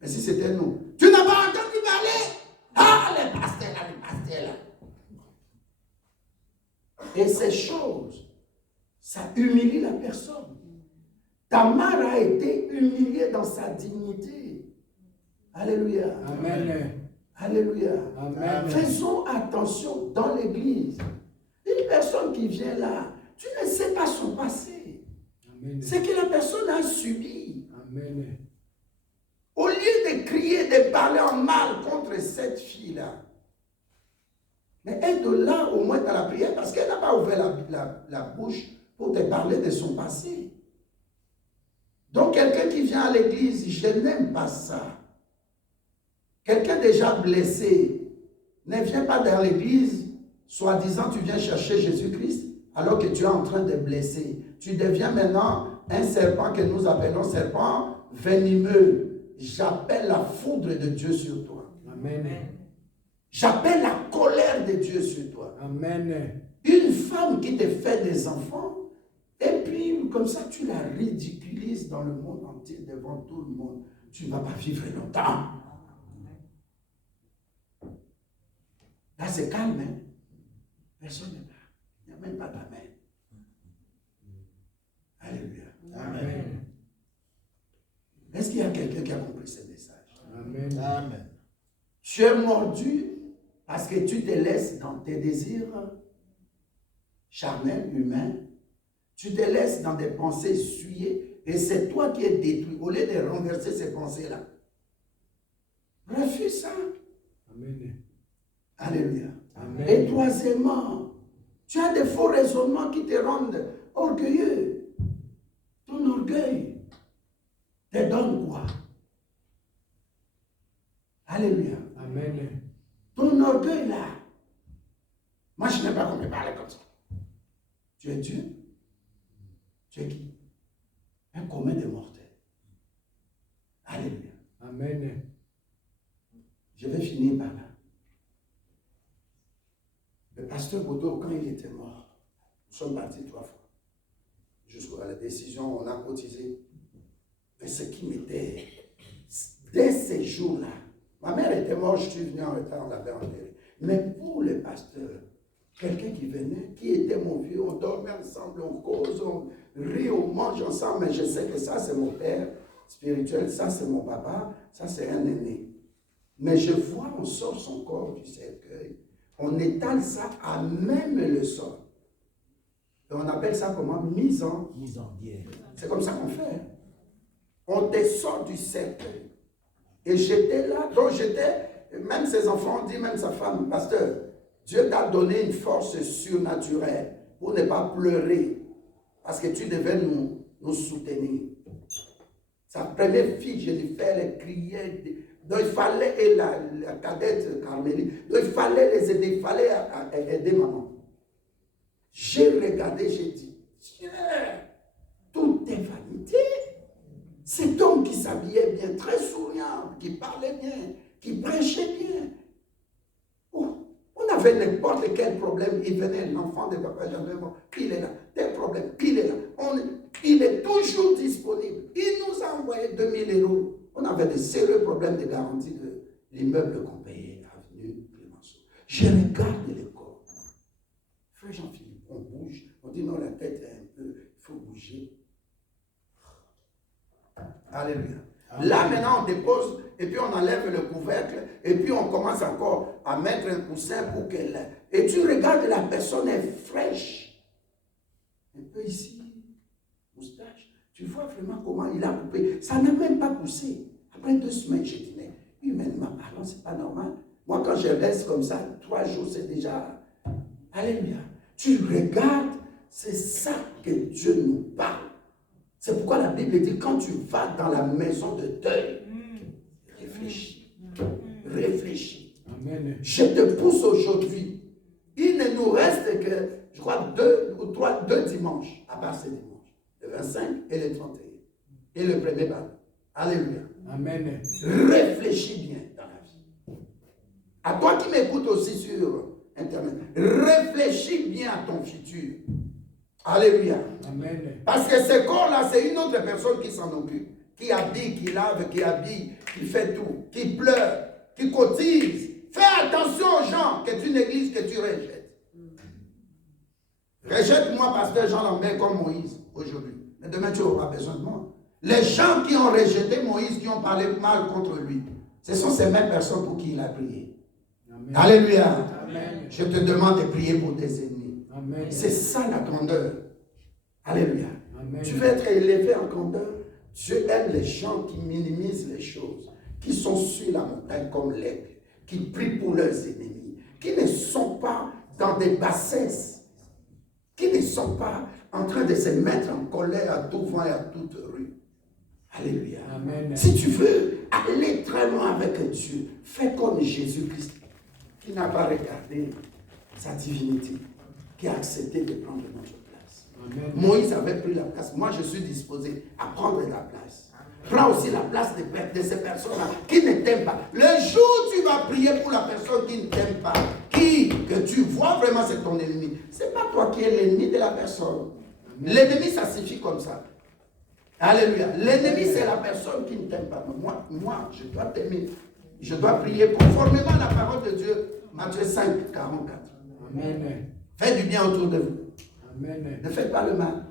Mais si c'était nous, tu n'as pas entendu parler? Ah, les pasteurs là, les pasteurs là. Et ces choses, ça humilie la personne. Tamar a été humiliée dans sa dignité. Alléluia. Amen. Alléluia. Amen. Faisons attention dans l'église. Une personne qui vient là, tu ne sais pas son passé. Amen. C'est que la personne a subi. Amen. Au lieu de crier, de parler en mal contre cette fille-là, mais aide-la au moins dans la prière parce qu'elle n'a pas ouvert la bouche pour te parler de son passé. Donc quelqu'un qui vient à l'église, je n'aime pas ça. Quelqu'un déjà blessé ne vient pas dans l'église soi-disant, tu viens chercher Jésus-Christ alors que tu es en train de blesser. Tu deviens maintenant un serpent que nous appelons serpent venimeux. J'appelle la foudre de Dieu sur toi. Amen. J'appelle la colère de Dieu sur toi. Amen. Une femme qui te fait des enfants, et puis comme ça tu la ridiculises dans le monde entier, devant tout le monde. Tu ne vas pas vivre longtemps. Là c'est calme, hein? Personne n'est là. Il n'y a même pas d'amen. Alléluia. Amen. Est-ce qu'il y a quelqu'un qui a compris ce message? Amen. Amen. Tu es mordu parce que tu te laisses dans tes désirs charnels, humains. Tu te laisses dans des pensées souillées et c'est toi qui es détruit. Au lieu de renverser ces pensées-là, refuse ça. Amen. Alléluia. Amen. Et troisièmement, tu as des faux raisonnements qui te rendent orgueilleux. Ton orgueil te donne quoi? Alléluia. Amen. Ton orgueil là. Moi, je n'aime pas qu'on me parle comme ça. Tu es Dieu. Tu es qui? Un commun de mortels. Alléluia. Amen. Je vais finir par là. Le pasteur Bodo, quand il était mort, nous sommes partis 3 fois. Jusqu'à la décision, on a cotisé. Mais ce qui m'était, dès ces jours-là, ma mère était morte, je suis venu en retard, on l'avait enterrée. Mais pour le pasteur, quelqu'un qui venait, qui était mon vieux, on dormait ensemble, on cause, on rit, on mange ensemble, mais je sais que ça c'est mon père spirituel, ça c'est mon papa, ça c'est un aîné. Mais je vois, on sort son corps du cercueil, on étale ça à même le sol. Et on appelle ça comment? Mise en bière. C'est comme ça qu'on fait. Hein? On te sort du cercueil. Et j'étais là, donc j'étais, même ses enfants ont dit, même sa femme, pasteur, Dieu t'a donné une force surnaturelle pour ne pas pleurer, parce que tu devais nous soutenir. Sa première fille, je l'ai fait, elle criait, donc il fallait, et la cadette Carmélie, donc il fallait les aider, il fallait aider maman. J'ai regardé, j'ai dit, tiens, tout est vanité. Cet homme qui s'habillait bien, très souriant, qui parlait bien, qui prêchait bien. Oh, on avait n'importe quel problème, il venait, l'enfant de papa Jean-Bernard, il est là, tel problème, il est là. Il est toujours disponible. Il nous a envoyé 2000 €. On avait de sérieux problèmes de garantie de l'immeuble qu'on payait, avenue Clémenceau. Je regarde le corps. Frère Jean-Philippe, on bouge, on dit non, la tête est un peu, il faut bouger. Alléluia. Là maintenant on dépose et puis on enlève le couvercle et puis on commence encore à mettre un coussin pour qu'elle... Et tu regardes, la personne est fraîche. Un peu ici, moustache. Tu vois vraiment comment il a coupé. Ça n'a même pas poussé. Après 2 semaines, j'ai dit, mais humainement parlant, c'est pas normal. Moi quand je reste comme ça, 3 jours, c'est déjà... Alléluia. Tu regardes, c'est ça que Dieu nous parle. C'est pourquoi la Bible dit, quand tu vas dans la maison de deuil, réfléchis. Réfléchis. Amen. Je te pousse aujourd'hui. Il ne nous reste que, je crois, 2 ou 3 dimanches, à part ces dimanches. Le 25 et le 31. Et le premier bal. Alléluia. Amen. Réfléchis bien dans la vie. À toi qui m'écoutes aussi sur Internet, réfléchis bien à ton futur. Alléluia. Amen. Parce que ce corps-là, c'est une autre personne qui s'en occupe. Qui habille, qui lave, qui habille, qui fait tout, qui pleure, qui cotise. Fais attention aux gens que tu négliges, que tu rejettes. Rejette-moi, pasteur Jean Lambert, comme Moïse, aujourd'hui. Mais demain, tu auras besoin de moi. Les gens qui ont rejeté Moïse, qui ont parlé mal contre lui, ce sont ces mêmes personnes pour qui il a prié. Amen. Alléluia. Amen. Je te demande de prier pour tes ennemis. Amen. C'est ça la grandeur. Alléluia. Amen. Tu veux être élevé en grandeur. Dieu aime les gens qui minimisent les choses, qui sont sur la montagne comme l'aigle, qui prient pour leurs ennemis, qui ne sont pas dans des bassesses, qui ne sont pas en train de se mettre en colère à tout vent et à toute rue. Alléluia. Amen. Si tu veux aller très loin avec Dieu, fais comme Jésus-Christ, qui n'a pas regardé sa divinité, qui a accepté de prendre notre place. Amen. Moïse avait pris la place. Moi, je suis disposé à prendre la place. Prends aussi la place de ces personnes-là qui ne t'aiment pas. Le jour où tu vas prier pour la personne qui ne t'aime pas, que tu vois vraiment c'est ton ennemi, ce n'est pas toi qui es l'ennemi de la personne. L'ennemi, ça suffit comme ça. Alléluia. L'ennemi, c'est la personne qui ne t'aime pas. Moi, je dois t'aimer. Je dois prier conformément à la parole de Dieu. Matthieu 5, 44. Amen. Faites du bien autour de vous. Amen. Ne faites pas le mal.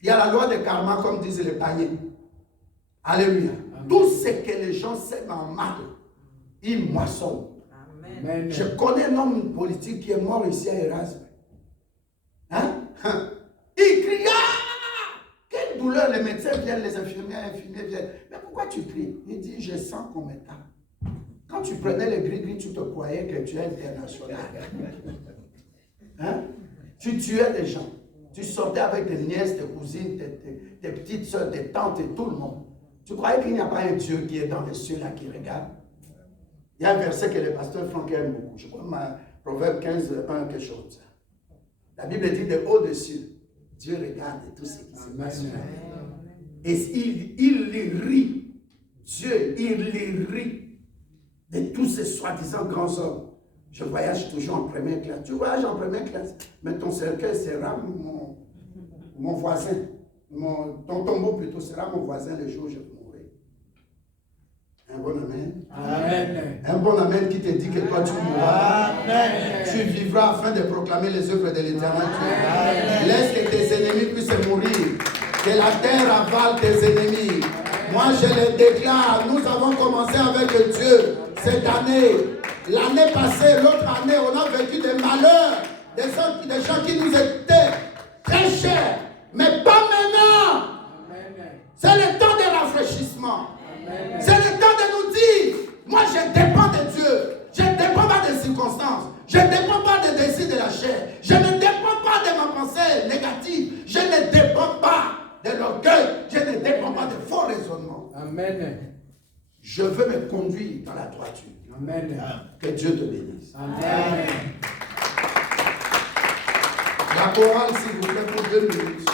Il y a la loi de karma, comme disent les païens. Alléluia. Amen. Tout ce que les gens sèment en mal, ils moissonnent. Amen. Je connais un homme politique qui est mort ici à Erasme. Hein? Il cria. Quelle douleur, les médecins viennent, les infirmiers viennent. Mais pourquoi tu cries? Il dit, je sens qu'on me tape. Quand tu prenais les gris-gris, tu te croyais que tu es international. Hein? Tu tuais des gens. Tu sortais avec tes nièces, tes cousines, tes petites soeurs, tes tantes et tout le monde. Tu croyais qu'il n'y a pas un Dieu qui est dans les cieux là qui regarde? Il y a un verset que le pasteur Franck aime beaucoup. Je crois Proverbe 15, 1, quelque chose comme ça. La Bible dit de haut dessus, Dieu regarde tout ce qui se passe. Et il rit. Dieu, il rit de tous ces soi-disant grands hommes. Je voyage toujours en première classe. Tu voyages en première classe, mais ton cercueil sera mon voisin. Ton tombeau plutôt sera mon voisin le jour où je mourrai. Un bon amen. Amen. Un bon amen qui te dit que toi tu mourras. Amen. Tu vivras afin de proclamer les œuvres de l'Éternel. Laisse que tes ennemis puissent mourir. Que la terre avale tes ennemis. Moi je les déclare. Nous avons commencé avec Dieu cette année. L'année passée, l'autre année, on a vécu des malheurs. Des gens qui nous étaient très chers. Mais pas maintenant. C'est le temps de rafraîchissement. C'est le temps de nous dire, moi je dépends de Dieu. Je ne dépends pas des circonstances. Je ne dépends pas des désirs de la chair. Je ne dépends pas de ma pensée négative. Je ne dépends pas de l'orgueil. Je ne dépends pas de faux raisonnements. Amen. Je veux me conduire dans la droiture. Amen. Que Dieu te bénisse. Amen. La chorale, s'il vous plaît, pour 2 minutes.